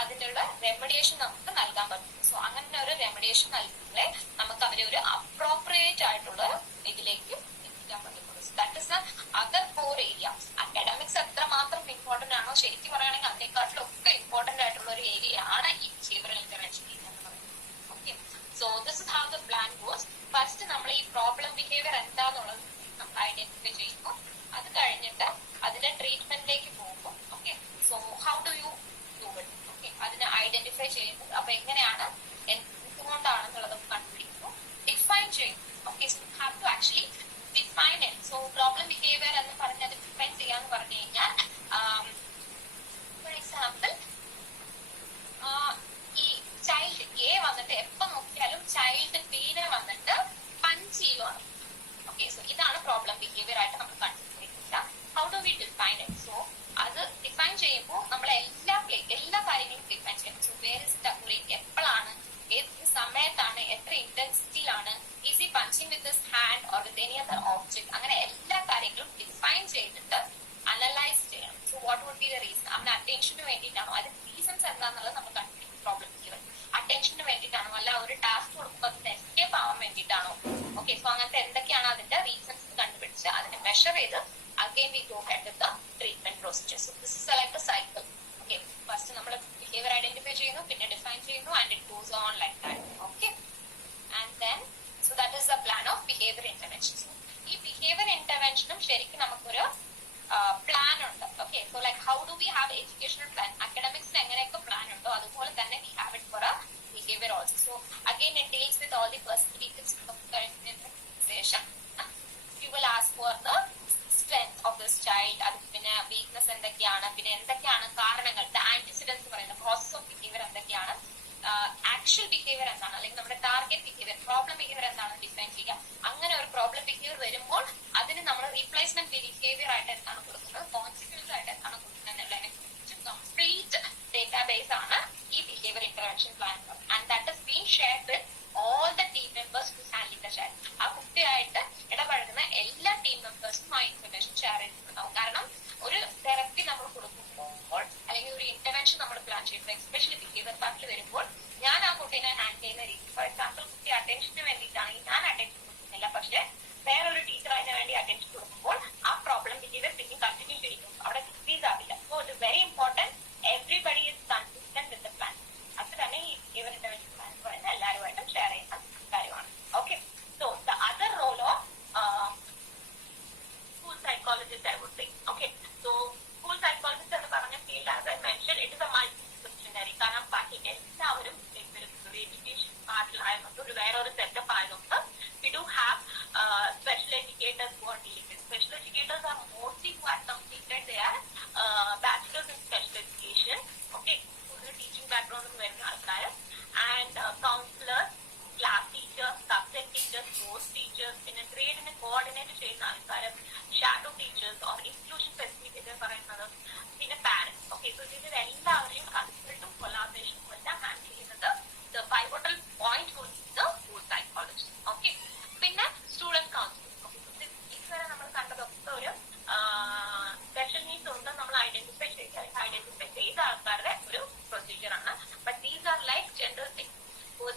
അതിന്റെ ഉള്ള റെമഡിയേഷൻ നമുക്ക് നൽകാൻ പറ്റും. സോ അങ്ങനെ ഒരു റെമഡിയേഷൻ നൽകുമ്പോഴേ നമുക്ക് അവരെ ഒരു അപ്രോപ്രിയേറ്റ് ആയിട്ടുള്ള ഇതിലേക്ക് എത്തിക്കാൻ പറ്റുള്ളൂ. That is the other 4 area. Academics എത്രമാത്രം ഇമ്പോർട്ടന്റ് ആണോ ശരിക്കും പറയുകയാണെങ്കിൽ അതിനെക്കാട്ടിലും ഒക്കെ ഇമ്പോർട്ടന്റ് ആയിട്ടുള്ള ഒരു ഏരിയ ആണ് ഈ ബിഹേവിയറൽ ഇന്റർവെൻഷൻ എന്ന് പറയുന്നത്. Okay, so this is how the plan goes. First നമ്മൾ ഈ പ്രോബ്ലം ബിഹേവിയർ എന്താന്നുള്ളത് നമ്മൾ ഐഡന്റിഫൈ ചെയ്യുമ്പോൾ, അത് കഴിഞ്ഞിട്ട് അതിന്റെ ട്രീറ്റ്മെന്റിലേക്ക് പോകുമ്പോൾ, okay, so how do you do it? Okay, അതിനെ ഐഡന്റിഫൈ ചെയ്യുന്നത് അപ്പൊ എങ്ങനെയാണ്, എന്തുകൊണ്ടാണെന്നുള്ളത് കണ്ടുപിടിക്കുന്നു, ഡിഫൈൻ ചെയ്യുന്നു. Okay, so you have to actually define it. So problem behaviour എന്ന് പറഞ്ഞത് ഡിഫൈൻ ചെയ്യാന്ന് പറഞ്ഞു കഴിഞ്ഞാൽ, ഫോർ എക്സാമ്പിൾ, ഈ ചൈൽഡ് എ വന്നിട്ട് എപ്പോ നോക്കിയാലും ചൈൽഡ് ബിനെ വന്നിട്ട് പഞ്ച് ചെയ്യുവാണ്. ഓക്കെ, സോ ഇതാണ് പ്രോബ്ലം ബിഹേവിയർ ആയിട്ട് നമ്മൾ കണ്ടുപിടിക്കുക. How do we define it? So അത് ഡിഫൈൻ ചെയ്യുമ്പോൾ നമ്മൾ എല്ലാ കാര്യങ്ങളും ഡിഫൈൻ ചെയ്യണം. So where is the occurring, എപ്പോഴാണ്, ഏത് സമയത്താണ്, എത്ര ഇന്റൻസിറ്റിയിലാണ്, ഈസ് ഈ punching with this hand or with any other object, അങ്ങനെ എല്ലാ കാര്യങ്ങളും ഡിഫൈൻ ചെയ്തിട്ട് അനലൈസ് ചെയ്യണം. So what would be the reason? അവന് അറ്റൻഷന് വേണ്ടിയിട്ടാണോ, അതിന്റെ റീസൺസ് എന്താണെന്നുള്ളത് നമ്മൾ കണ്ടുപിടിക്കും. പ്രോബ്ലം ബിഹേവിയർ അറ്റൻഷന് വേണ്ടിയിട്ടാണോ, അല്ല ഒരു ടാസ്ക് കൊടുക്കുമ്പോൾ അതിന് എസ്കേപ്പ് ആവാൻ വേണ്ടിയിട്ടാണോ? ഓക്കെ, സോ അങ്ങനത്തെ എന്തൊക്കെയാണ് അതിന്റെ റീസൺസ് കണ്ടുപിടിച്ച് അതിനെ മെഷർ ചെയ്ത് again we go ahead with the treatment procedure. So this is like a cycle. Okay, first നമ്മൾ behavior identify ചെയ്യുന്നു, പിന്നെ define ചെയ്യുന്നു, and it goes on like that. Okay, and then so that is the plan of behavior intervention. So ഈ behavior interventionും ശരിക്കും നമുക്കൊരു plan ഉണ്ട്. Okay, so like how do we have educational plan? Academics എങ്ങനെയൊക്കെ plan ഉണ്ടോ അതുപോലെ തന്നെ we have it for a behavior also. So again it deals with all the perspectives of the organization. You will ask for the strength of this child, അത് പിന്നെ weakness എന്തൊക്കെയാണ്, പിന്നെ എന്തൊക്കെയാണ് കാരണങ്ങൾ, ആന്റിസിഡൻസ് പറയുന്ന പ്രോസസ് ഓഫ് ബിഹേവിയർ എന്തൊക്കെയാണ്, actual behaviour എന്താണ്, അല്ലെങ്കിൽ നമ്മുടെ ടാർഗറ്റ് ബിഹേവിയർ, പ്രോബ്ലം ബിഹേവിയർ എന്താണെന്ന് ഡിഫൈൻ ചെയ്യുക. അങ്ങനെ ഒരു പ്രോബ്ലം ബിഹേവിയർ വരുമ്പോൾ അതിന് നമ്മൾ റീപ്ലേസ്മെന്റ് ബിഹേവിയർ ആയിട്ട് എന്താണ് കൊടുക്കുന്നത്, കോൺസിക്വൻസ് ആയിട്ട് എന്താണ് കൊടുക്കുന്നത് എന്നുള്ളതിനെ കുറിച്ച് കംപ്ലീറ്റ് ഡേറ്റാബേസ് ആണ് ഈ behaviour intervention plan. And that is been shared with all the team members who handling the child. ആ കുട്ടിയായിട്ട് ഇടപഴകുന്ന എല്ലാ ടീം മെമ്പേഴ്സും ആ ഇൻഫർമേഷൻ ഷെയർ ചെയ്തിട്ടുണ്ടാവും. കാരണം ഒരു തെറപ്പി നമ്മൾ കൊടുക്കുമ്പോൾ അല്ലെങ്കിൽ ഒരു ഇന്റർവെൻഷൻ നമ്മൾ പ്ലാൻ ചെയ്യുമ്പോൾ എസ്പെഷ്യലി ബിഹേവിയർ പാർട്ടിൽ വരുമ്പോൾ ഞാൻ ആ കുട്ടീനെ ഹാൻഡിൽ ചെയ്യുന്ന രീതി, ഫോർ എക്സാമ്പിൾ കുട്ടി അറ്റൻഷന് വേണ്ടിയിട്ടാണെങ്കിൽ ഞാൻ അറ്റൻഷൻ കൊടുക്കുന്നില്ല, പക്ഷെ വേറൊരു ടീച്ചർ അതിന് വേണ്ടി അറ്റൻഷൻ കൊടുക്കുമ്പോൾ ആ പ്രോബ്ലം ബിഹേവിയർ പിന്നെ കണ്ടിന്യൂ ചെയ്യും, അവിടെ ഡിക്രീസ് ആവില്ല. So it is very important everybody is consistent with the plan. അത് തന്നെ ഈ ബിഹേവിയർ ഇന്റർവെൻഷൻ പ്ലാൻ എന്ന് പറയുന്നത് എല്ലാവരുമായിട്ടും ഷെയർ ചെയ്യുന്ന കാര്യമാണ്. Okay, so the other role of school psychologist I would say. Okay, so school psychologist എന്ന് പറഞ്ഞ field as I mention it is a multi disciplinary. കാരണം ബാക്കി എല്ലാവരും ഒരു എഡ്യൂക്കേഷൻ പാർട്ടിലായതുകൊണ്ട് ഒരു വേറൊരു സെറ്റപ്പ് ആയതുകൊണ്ട് we do have special educators who are dealing with. Special educators are mostly who have completed their bachelor's in special education. Okay, ഒരു teaching ബാക്ക്ഗ്രൗണ്ടിൽ നിന്ന് വരുന്ന ആൾക്കാർ, and counsellors, class teachers, subject teachers, course teachers, പിന്നെ ഗ്രേഡിനെ coordinate ചെയ്യുന്ന ആൾക്കാർ, shadow teachers or inclusion facilitator പറയുന്നത്, പിന്നെ പാരന്റ്സ്. ഓക്കെ, സോ ഇതിൽ എല്ലാവരെയും കൺസൾട്ടും കൊളാബറേഷനും എല്ലാം ഹാൻഡിൽ ചെയ്യുന്നത് the pivotal point would be the school psychologist. Okay, പിന്നെ സ്റ്റുഡന്റ് കൗൺസിലിംഗ്. ഓക്കെ, ഇതുവരെ നമ്മൾ കണ്ടതൊക്കെ ഒരു സ്പെഷ്യൽ നീഡ്സ് ഉണ്ട് നമ്മൾ ഐഡന്റിഫൈ ചെയ്ത ആൾക്കാരുടെ ഒരു പ്രൊസീജിയർ ആണ്. But these are like general things.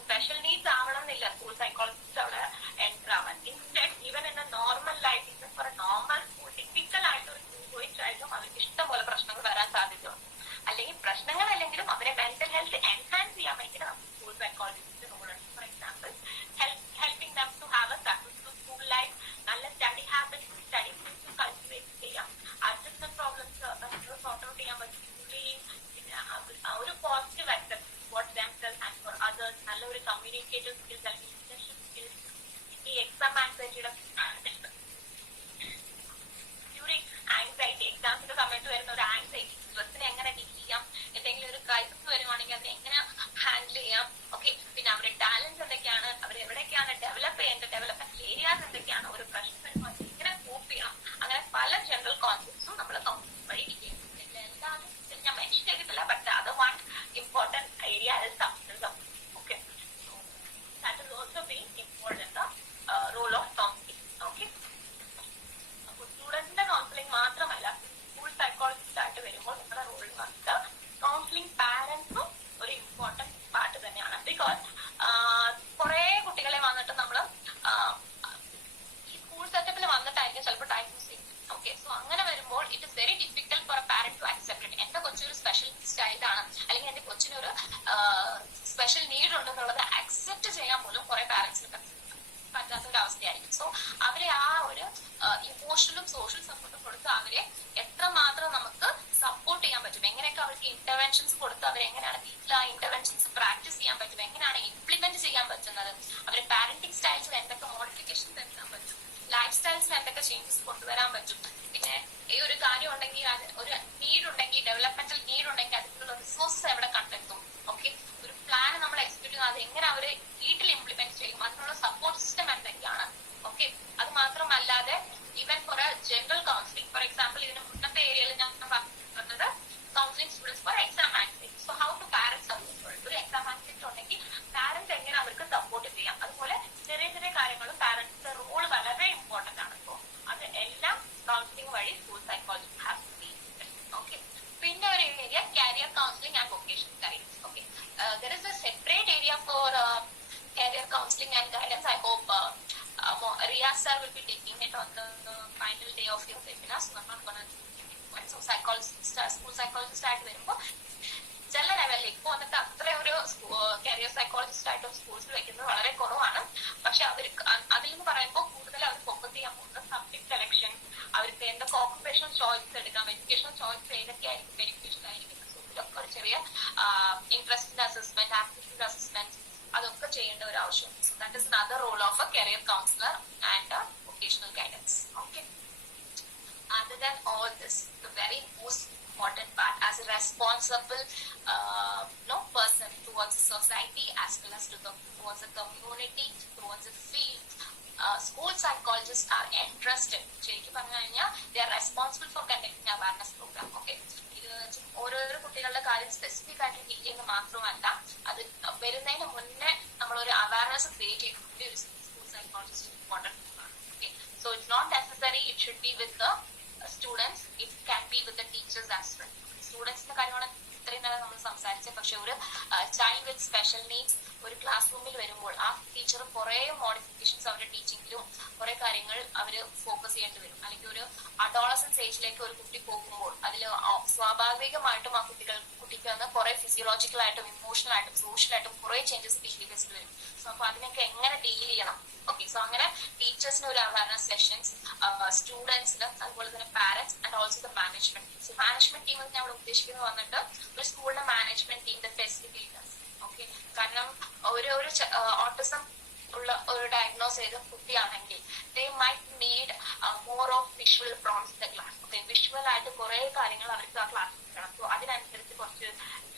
Special needs ആവണം എന്നില്ല സ്കൂൾ സൈക്കോളജിസ്റ്റ് അവിടെ എൻ്റർ ആവാൻ. Instead even in A normal life, even for A normal school, typical ആയിട്ടൊരു ചോദിച്ചായിട്ടും അവർക്ക് ഇഷ്ടം പോലെ പ്രശ്നങ്ങൾ വരാൻ സാധ്യതയുണ്ട്. അല്ലെങ്കിൽ പ്രശ്നങ്ങൾ അല്ലെങ്കിലും അവരെ മെന്റൽ ഹെൽത്ത് എൻഹാൻസ് ചെയ്യാൻ വേണ്ടിയിട്ട് നമുക്ക് സ്കൂൾ സൈക്കോളജിസ്റ്റ് റോളുണ്ട്. For example helping them to have a successful school life, നല്ല study habits, study skills cultivate ചെയ്യാം, അഡ്ജസ്റ്റ്മെന്റ് പ്രോബ്ലംസ് സോർട്ട് ഔട്ട് ചെയ്യാൻ പറ്റും, പിന്നെ ഒരു positive accept for themselves and for others, നല്ലൊരു കമ്മ്യൂണിക്കേറ്റീവ് സ്കിൽസ് അല്ലെങ്കിൽ ലീഡർഷിപ്പ് സ്കിൽസ്. ഈ എക്സാം ആൻസൈറ്റിയുടെ ഡ്യൂറിങ് ആൻസൈറ്റി, എക്സാംസിന്റെ സമയത്ത് വരുന്ന ഒരു ആൻസൈറ്റി, സ്ട്രെസ്സിനെ എങ്ങനെ ഡീൽ ചെയ്യാം, എന്തെങ്കിലും ഒരു ക്രൈസിസ് വരുവാണെങ്കിൽ അതിനെ എങ്ങനെ ഹാൻഡിൽ ചെയ്യാം. ഓക്കെ, പിന്നെ അവരുടെ ടാലൻസ് എന്തൊക്കെയാണ്, അവർ എവിടെയൊക്കെയാണ് ഡെവലപ്പ് ചെയ്യേണ്ടത്, ഡെവലപ്മെന്റ് ഏരിയാസ് എന്തൊക്കെയാണ്, ഒരു പ്രശ്നം വരുമ്പോൾ എങ്ങനെ കോപ്പ് ചെയ്യണം, അങ്ങനെ പല ജനറൽ കോൺസെപ്റ്റ്സും നമ്മൾ കൗൺസിലിംഗ് വഴി ചെയ്യാം. എല്ലാവരും ഞാൻ മെൻഷൻ ചെയ്തിട്ടില്ല, ബട്ട് അത് one important area is substance abuse. Okay, that is also being important in the role of counselling. Okay, അപ്പോൾ സ്റ്റുഡന്റിന്റെ കൗൺസിലിംഗ് മാത്രമല്ല, സ്കൂൾ സൈക്കോളജിസ്റ്റ് ആയിട്ട് വരുമ്പോൾ നിങ്ങളുടെ റോളിൽ വന്നിട്ട് കൗൺസിലിംഗ് പാരന്റ്സും ഒരു ഇമ്പോർട്ടന്റ് പാർട്ട് തന്നെയാണ്. ബിക്കോസ് കുറെ കുട്ടികളെ വന്നിട്ട് നമ്മൾ ഈ സ്കൂൾ സെറ്റപ്പിൽ വന്നിട്ടായിരിക്കും ചിലപ്പോൾ ഡയഗ്നോസ് ചെയ്യും. ഓക്കെ, സോ അങ്ങനെ വരുമ്പോൾ it is very difficult for a parent to accept it. എന്റെ കൊച്ചൊരു സ്പെഷ്യൽ ചൈൽഡ് ആണ്, അല്ലെങ്കിൽ എന്റെ കൊച്ചിനൊരു സ്പെഷ്യൽ നീഡ് ഉണ്ടെന്നുള്ളത് അക്സെപ്റ്റ് ചെയ്യാൻ പോലും കുറെ പാരന്റ്സിന് പറ്റാത്തൊരവസ്ഥയായിരിക്കും. സോ അവരെ ആ ഒരു ഇമോഷണലും സോഷ്യൽ സപ്പോർട്ടും കൊടുത്ത് അവരെ എത്രമാത്രം നമുക്ക് സപ്പോർട്ട് ചെയ്യാൻ പറ്റും, എങ്ങനെയൊക്കെ അവർക്ക് ഇന്റർവെൻഷൻസ് കൊടുത്ത് അവരെങ്ങനെയാണ് വീട്ടിൽ ആ ഇന്റർവെൻഷൻസ് പ്രാക്ടീസ് ചെയ്യാൻ പറ്റും, എങ്ങനെയാണ് ഇംപ്ലിമെന്റ് ചെയ്യാൻ പറ്റുന്നത്, അവരുടെ പാരന്റിംഗ് സ്റ്റൈൽസിൽ എന്തൊക്കെ മോഡിഫിക്കേഷൻസ് വരുത്താൻ പറ്റും, ലൈഫ് സ്റ്റൈൽസിൽ എന്തൊക്കെ ചേഞ്ചസ് കൊണ്ടുവരാൻ പറ്റും. പിന്നെ ഈ ഒരു കാര്യം ഉണ്ടെങ്കിൽ, ഒരു നീഡ് ഉണ്ടെങ്കിൽ, ഡെവലപ്മെന്റൽ നീഡ് ഉണ്ടെങ്കിൽ അതിനുള്ള റിസോഴ്സസ് എവിടെ കണ്ടെത്തും. ഓക്കെ, ഒരു പ്ലാൻ നമ്മൾ എക്സിക്യൂട്ട് ചെയ്യുന്നത് അത് എങ്ങനെ അവര് വീട്ടിൽ ഇംപ്ലിമെന്റ് ചെയ്യും, അതിനുള്ള സപ്പോർട്ട് സിസ്റ്റം എന്തൊക്കെയാണ്. ഓക്കെ, അത് മാത്രമല്ലാതെ even for a general counselling, for example ഇതിന് മുന്നത്തെ ഏരിയയിൽ ഞാൻ പറഞ്ഞത് counselling students for exam anxiety. So how to parents support, ഒരു എക്സാം ആൻസൈറ്റി ഉണ്ടെങ്കിൽ പാരന്റ്സ് എങ്ങനെ അവർക്ക് സപ്പോർട്ട് ചെയ്യാം. അതുപോലെ ചെറിയ ചെറിയ കാര്യങ്ങളും പാരന്റ്സിന്റെ റോൾ വളരെ ഇമ്പോർട്ടന്റ് ആണ്. സോ അത് എല്ലാം കൗൺസിലിംഗ് വഴി school psychology have to be. Okay, പിന്നെ ഒരു Raj sir will be taking it on the final day of your webinar, so I'm not gonna so psychologist, school psychologist ആയിട്ട് വരുമ്പോൾ ചില ലെവലിൽ ഇപ്പൊ വന്നിട്ട് അത്ര ഒരു കരിയർ സൈക്കോളജിസ്റ്റ് ആയിട്ട് സ്കൂൾസിൽ വെക്കുന്നത് വളരെ കുറവാണ്. പക്ഷെ അവർക്ക് അതിൽ നിന്ന് പറയുമ്പോൾ കൂടുതൽ അവർ ഫോക്കസ് ചെയ്യാൻ പോകുന്നത് സബ്ജക്ട് സെലക്ഷൻ, അവർക്ക് എന്തൊക്കെ ഓക്കുപേഷണൽ ചോയ്സ് എടുക്കാം, എഡ്യൂക്കേഷണൽ ചോയ്സ് ഏതൊക്കെ ആയിരിക്കും ബെനിഫിഷ്യൽ ആയിരിക്കും, ഇതൊക്കെ ഒരു ചെറിയ ഇൻട്രസ്റ്റിന്റെ അസസ്മെന്റ്, ആപ്റ്റിറ്റ്യൂഡ് അസസ്മെന്റ് അതൊക്കെ ചെയ്യേണ്ട ഒരു ആവശ്യം. That is another role of a career counselor and a vocational guidance. Okay. Other than all this, the very most important part as a responsible person towards the society as well as towards the community, towards the field, school psychologists are interested. ശരിക്കും പറഞ്ഞു കഴിഞ്ഞാൽ they are responsible for conducting awareness program. Okay. ഓരോരോ കുട്ടികളുടെ കാര്യം specific ആയിട്ട് deal ചെയ്യുന്നത് മാത്രമല്ല, അത് വരുന്നതിന് മുന്നേ നമ്മളൊരു അവയർനെസ് ക്രിയേറ്റ് ചെയ്യുന്നത് ഒരു സ്കൂൾ സൈക്കോളജിസ്റ്റ് ഇമ്പോർട്ടൻറ്റ് ആണ്. Okay, so it's not necessary it should be with the students, it can be with the teachers as well. സ്റ്റുഡൻസിന്റെ കാര്യമാണ് ഇത്രയും നേരം നമ്മൾ സംസാരിച്ചത്. പക്ഷെ ഒരു ചൈൽഡ് വിത്ത് സ്പെഷ്യൽ നീഡ്സ് ഒരു ക്ലാസ് റൂമിൽ വരുമ്പോൾ ആ ടീച്ചർ കുറെ മോഡിഫിക്കേഷൻസ് അവരുടെ ടീച്ചിങ്ങിലും കുറെ കാര്യങ്ങൾ അവർ ഫോക്കസ് ചെയ്യേണ്ടി വരും. അല്ലെങ്കിൽ ഒരു അഡോളസൻസ് ഏജിലേക്ക് ഒരു കുട്ടി പോകുമ്പോൾ അതിൽ സ്വാഭാവികമായിട്ടും ആ കുട്ടിക്ക് വന്ന് കുറെ ഫിസിയോളജിക്കൽ ആയിട്ടും ഇമോഷണൽ ആയിട്ടും സോഷ്യൽ ആയിട്ടും കുറെ ചേഞ്ചസ് ബിഹേവിയേഴ്സിൽ വരും. സോ അപ്പൊ അതിനൊക്കെ എങ്ങനെ ഡീൽ ചെയ്യണം. ഓക്കെ, സോ അങ്ങനെ ടീച്ചേഴ്സിന് ഒരു അവയർനെസ് സെഷൻസ്, സ്റ്റുഡൻസിന്, അതുപോലെ തന്നെ parents and also the management team. So management team എന്ന് നമ്മൾ ഉദ്ദേശിക്കുന്നത് വന്നിട്ട് ഒരു സ്കൂളിന്റെ management team, the facilitators. Okay, കാരണം ഒരു ഓട്ടിസം ഉള്ള ഒരു ഡയഗ്നോസ് ചെയ്ത കുട്ടിയാണെങ്കിൽ they might need more of visual prompts the class. Okay, visual ആയിട്ട് കുറെ കാര്യങ്ങൾ അവർക്ക് ആ ക്ലാസ്സിൽ കിട്ടണം. സോ അതിനനുസരിച്ച് കുറച്ച്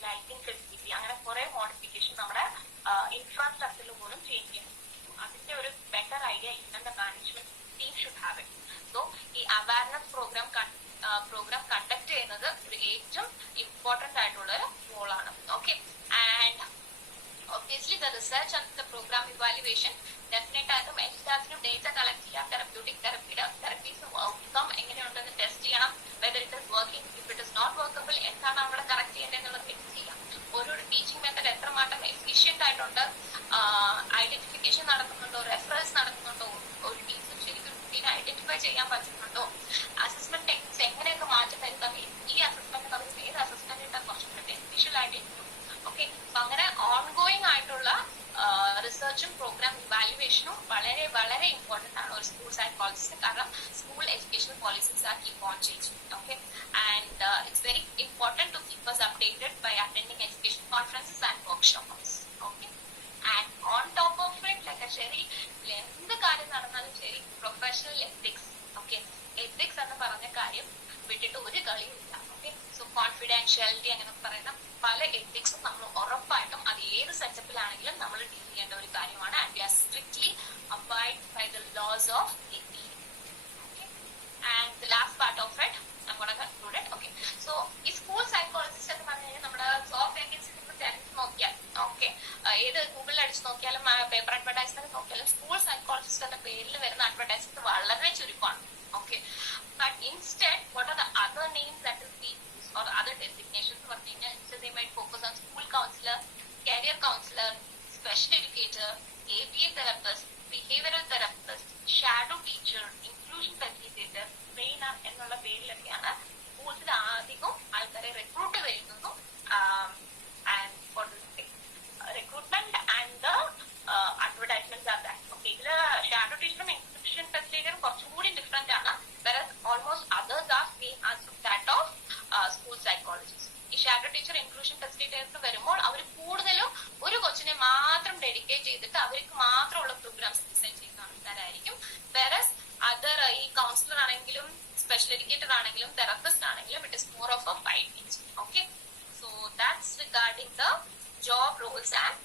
ലൈറ്റിംഗ് ഫെസിലിറ്റി, അങ്ങനെ കുറെ മോഡിഫിക്കേഷൻ നമ്മുടെ ഇൻഫ്രാസ്ട്രക്ചറിൽ പോലും ചേഞ്ച് ചെയ്യണം. അതിന്റെ ഒരു ബെറ്റർ ഐഡിയ ഇന്നത്തെ management team should have it. So ഈ അവയർനെസ് പ്രോഗ്രാം കണ്ടക്ട് ചെയ്യുന്നത് ഒരു ഏറ്റവും ഇമ്പോർട്ടന്റ് ആയിട്ടുള്ള ഒരു റോളാണ്. Okay, and obviously the research and the program evaluation definite ആയിട്ടും എല്ലാത്തിനും ഡേറ്റ കളക്ട് ചെയ്യാം. തെറപ്യൂട്ടിക് തെറപ്പീസ് ഔട്ട്കം എങ്ങനെയുണ്ടെന്ന് ടെസ്റ്റ് ചെയ്യണം. Whether it is working, if it is not workable എന്താണ് അവിടെ കറക്റ്റ് ചെയ്യേണ്ടത് എന്നുള്ളത് ടെസ്റ്റ് ചെയ്യാം. ഓരോ ടീച്ചിങ് മെത്തഡ് എത്രമാത്രം എഫിഷ്യന്റ് ആയിട്ടുണ്ട്, ഐഡന്റിഫിക്കേഷൻ നടക്കുന്നുണ്ടോ, റെഫറൻസ് നടക്കുന്നുണ്ടോ, ഒരു ടീച്ചർ ശരിക്കും കുട്ടീനെ ഐഡന്റിഫൈ ചെയ്യാൻ പറ്റുന്നുണ്ടോ, അസസ്മെന്റ് ടെക്നിക്സ് എങ്ങനെയൊക്കെ മാറ്റം വരുത്താം, ഈ അസസ്മെന്റ് നമുക്ക് ഏത് അസസ്മെന്റ് ഇട്ടാൽ കുറച്ചുകൂടെ ബെനിഫിഷ്യൽ ആയിട്ട് ഇരിക്കും. ഓക്കെ, അങ്ങനെ ഓൺഗോയിങ് ആയിട്ടുള്ള റിസർച്ചും പ്രോഗ്രാം ഇവാലുവേഷനും വളരെ വളരെ ഇമ്പോർട്ടന്റ് ആണ് ഒരു സ്കൂൾ സൈക്കോളജിസ്റ്റ്. കാരണം school education policies are keep on changing. Okay, and it's very important to keep us updated by attending education conferences and workshops. Okay, and on top of it, like ശരി എന്ത് കാര്യം നടന്നാലും ശരി professional ethics. Okay, ethics എന്ന് പറഞ്ഞ കാര്യം വിട്ടിട്ട് ഒരു കളിയില്ല. ഓക്കെ, സോ കോൺഫിഡൻഷ്യാലിറ്റി അങ്ങനെ പറയുന്ന പല എത്തിക്സും നമ്മൾ ഉറപ്പായിട്ടും അത് ഏത് സെറ്റപ്പിലാണെങ്കിലും നമ്മൾ ഡീൽ ചെയ്യേണ്ട ഒരു കാര്യമാണ്. And we are strictly abide by the laws of ethics. Okay, and the last part of it I'm going to conclude it. Okay, so ഈ സ്കൂൾ സൈക്കോളജിസ്റ്റ് എന്ന് പറഞ്ഞു കഴിഞ്ഞാൽ നമ്മുടെ ജോബ് വേക്കൻസി തിരഞ്ഞെടുത്ത് നോക്കിയാൽ, ഓക്കെ, ഏത് ഗൂഗിളിൽ അടിച്ച് നോക്കിയാലും പേപ്പർ അഡ്വർടൈസ്മെന്റ് നോക്കിയാലും സ്കൂൾ സൈക്കോളജിസ്റ്റ് എന്ന പേരിൽ വരുന്ന അഡ്വർടൈസ്മെന്റ് വളരെ ചുരുക്കമാണ്. Okay, but instead what are the other names that is being used or other designations എന്ന് പറഞ്ഞു കഴിഞ്ഞാൽ they might focus on school counselor, career counselor, special educator, ABA therapist, behavioral therapist, shadow teacher, inclusion facilitator, trainer എന്നുള്ള പേരിലൊക്കെയാണ് സ്കൂൾസിൽ അധികം ആൾക്കാരെ recruit ചെയ്യുന്നു. And for recruitment and the advertisement are that. Okay, ഇതില് shadow ടീച്ചറും inclusion ഫെസിലിറ്റേറ്ററും കുറച്ചും കൂടി different ആണ്. Almost others are same as that of school psychologist. ഈ ഷാഡോ ടീച്ചർ ഇൻക്ലൂഷൻ ഫെസിലിറ്റേറ്റർ വരുമ്പോൾ അവർ കൂടുതലും ഒരു കൊച്ചിനെ മാത്രം ഡെഡിക്കേറ്റ് ചെയ്തിട്ട് അവർക്ക് മാത്രമുള്ള പ്രോഗ്രാംസ് ഡിസൈൻ ചെയ്യുന്ന ആൾക്കാരായിരിക്കും. വെറസ് അതർ ഈ കൗൺസിലർ ആണെങ്കിലും സ്പെഷ്യൽ എഡ്യൂക്കേറ്റർ ആണെങ്കിലും തെറപ്പിസ്റ്റ് ആണെങ്കിലും it is more of A fight. Okay, so that's regarding the job roles and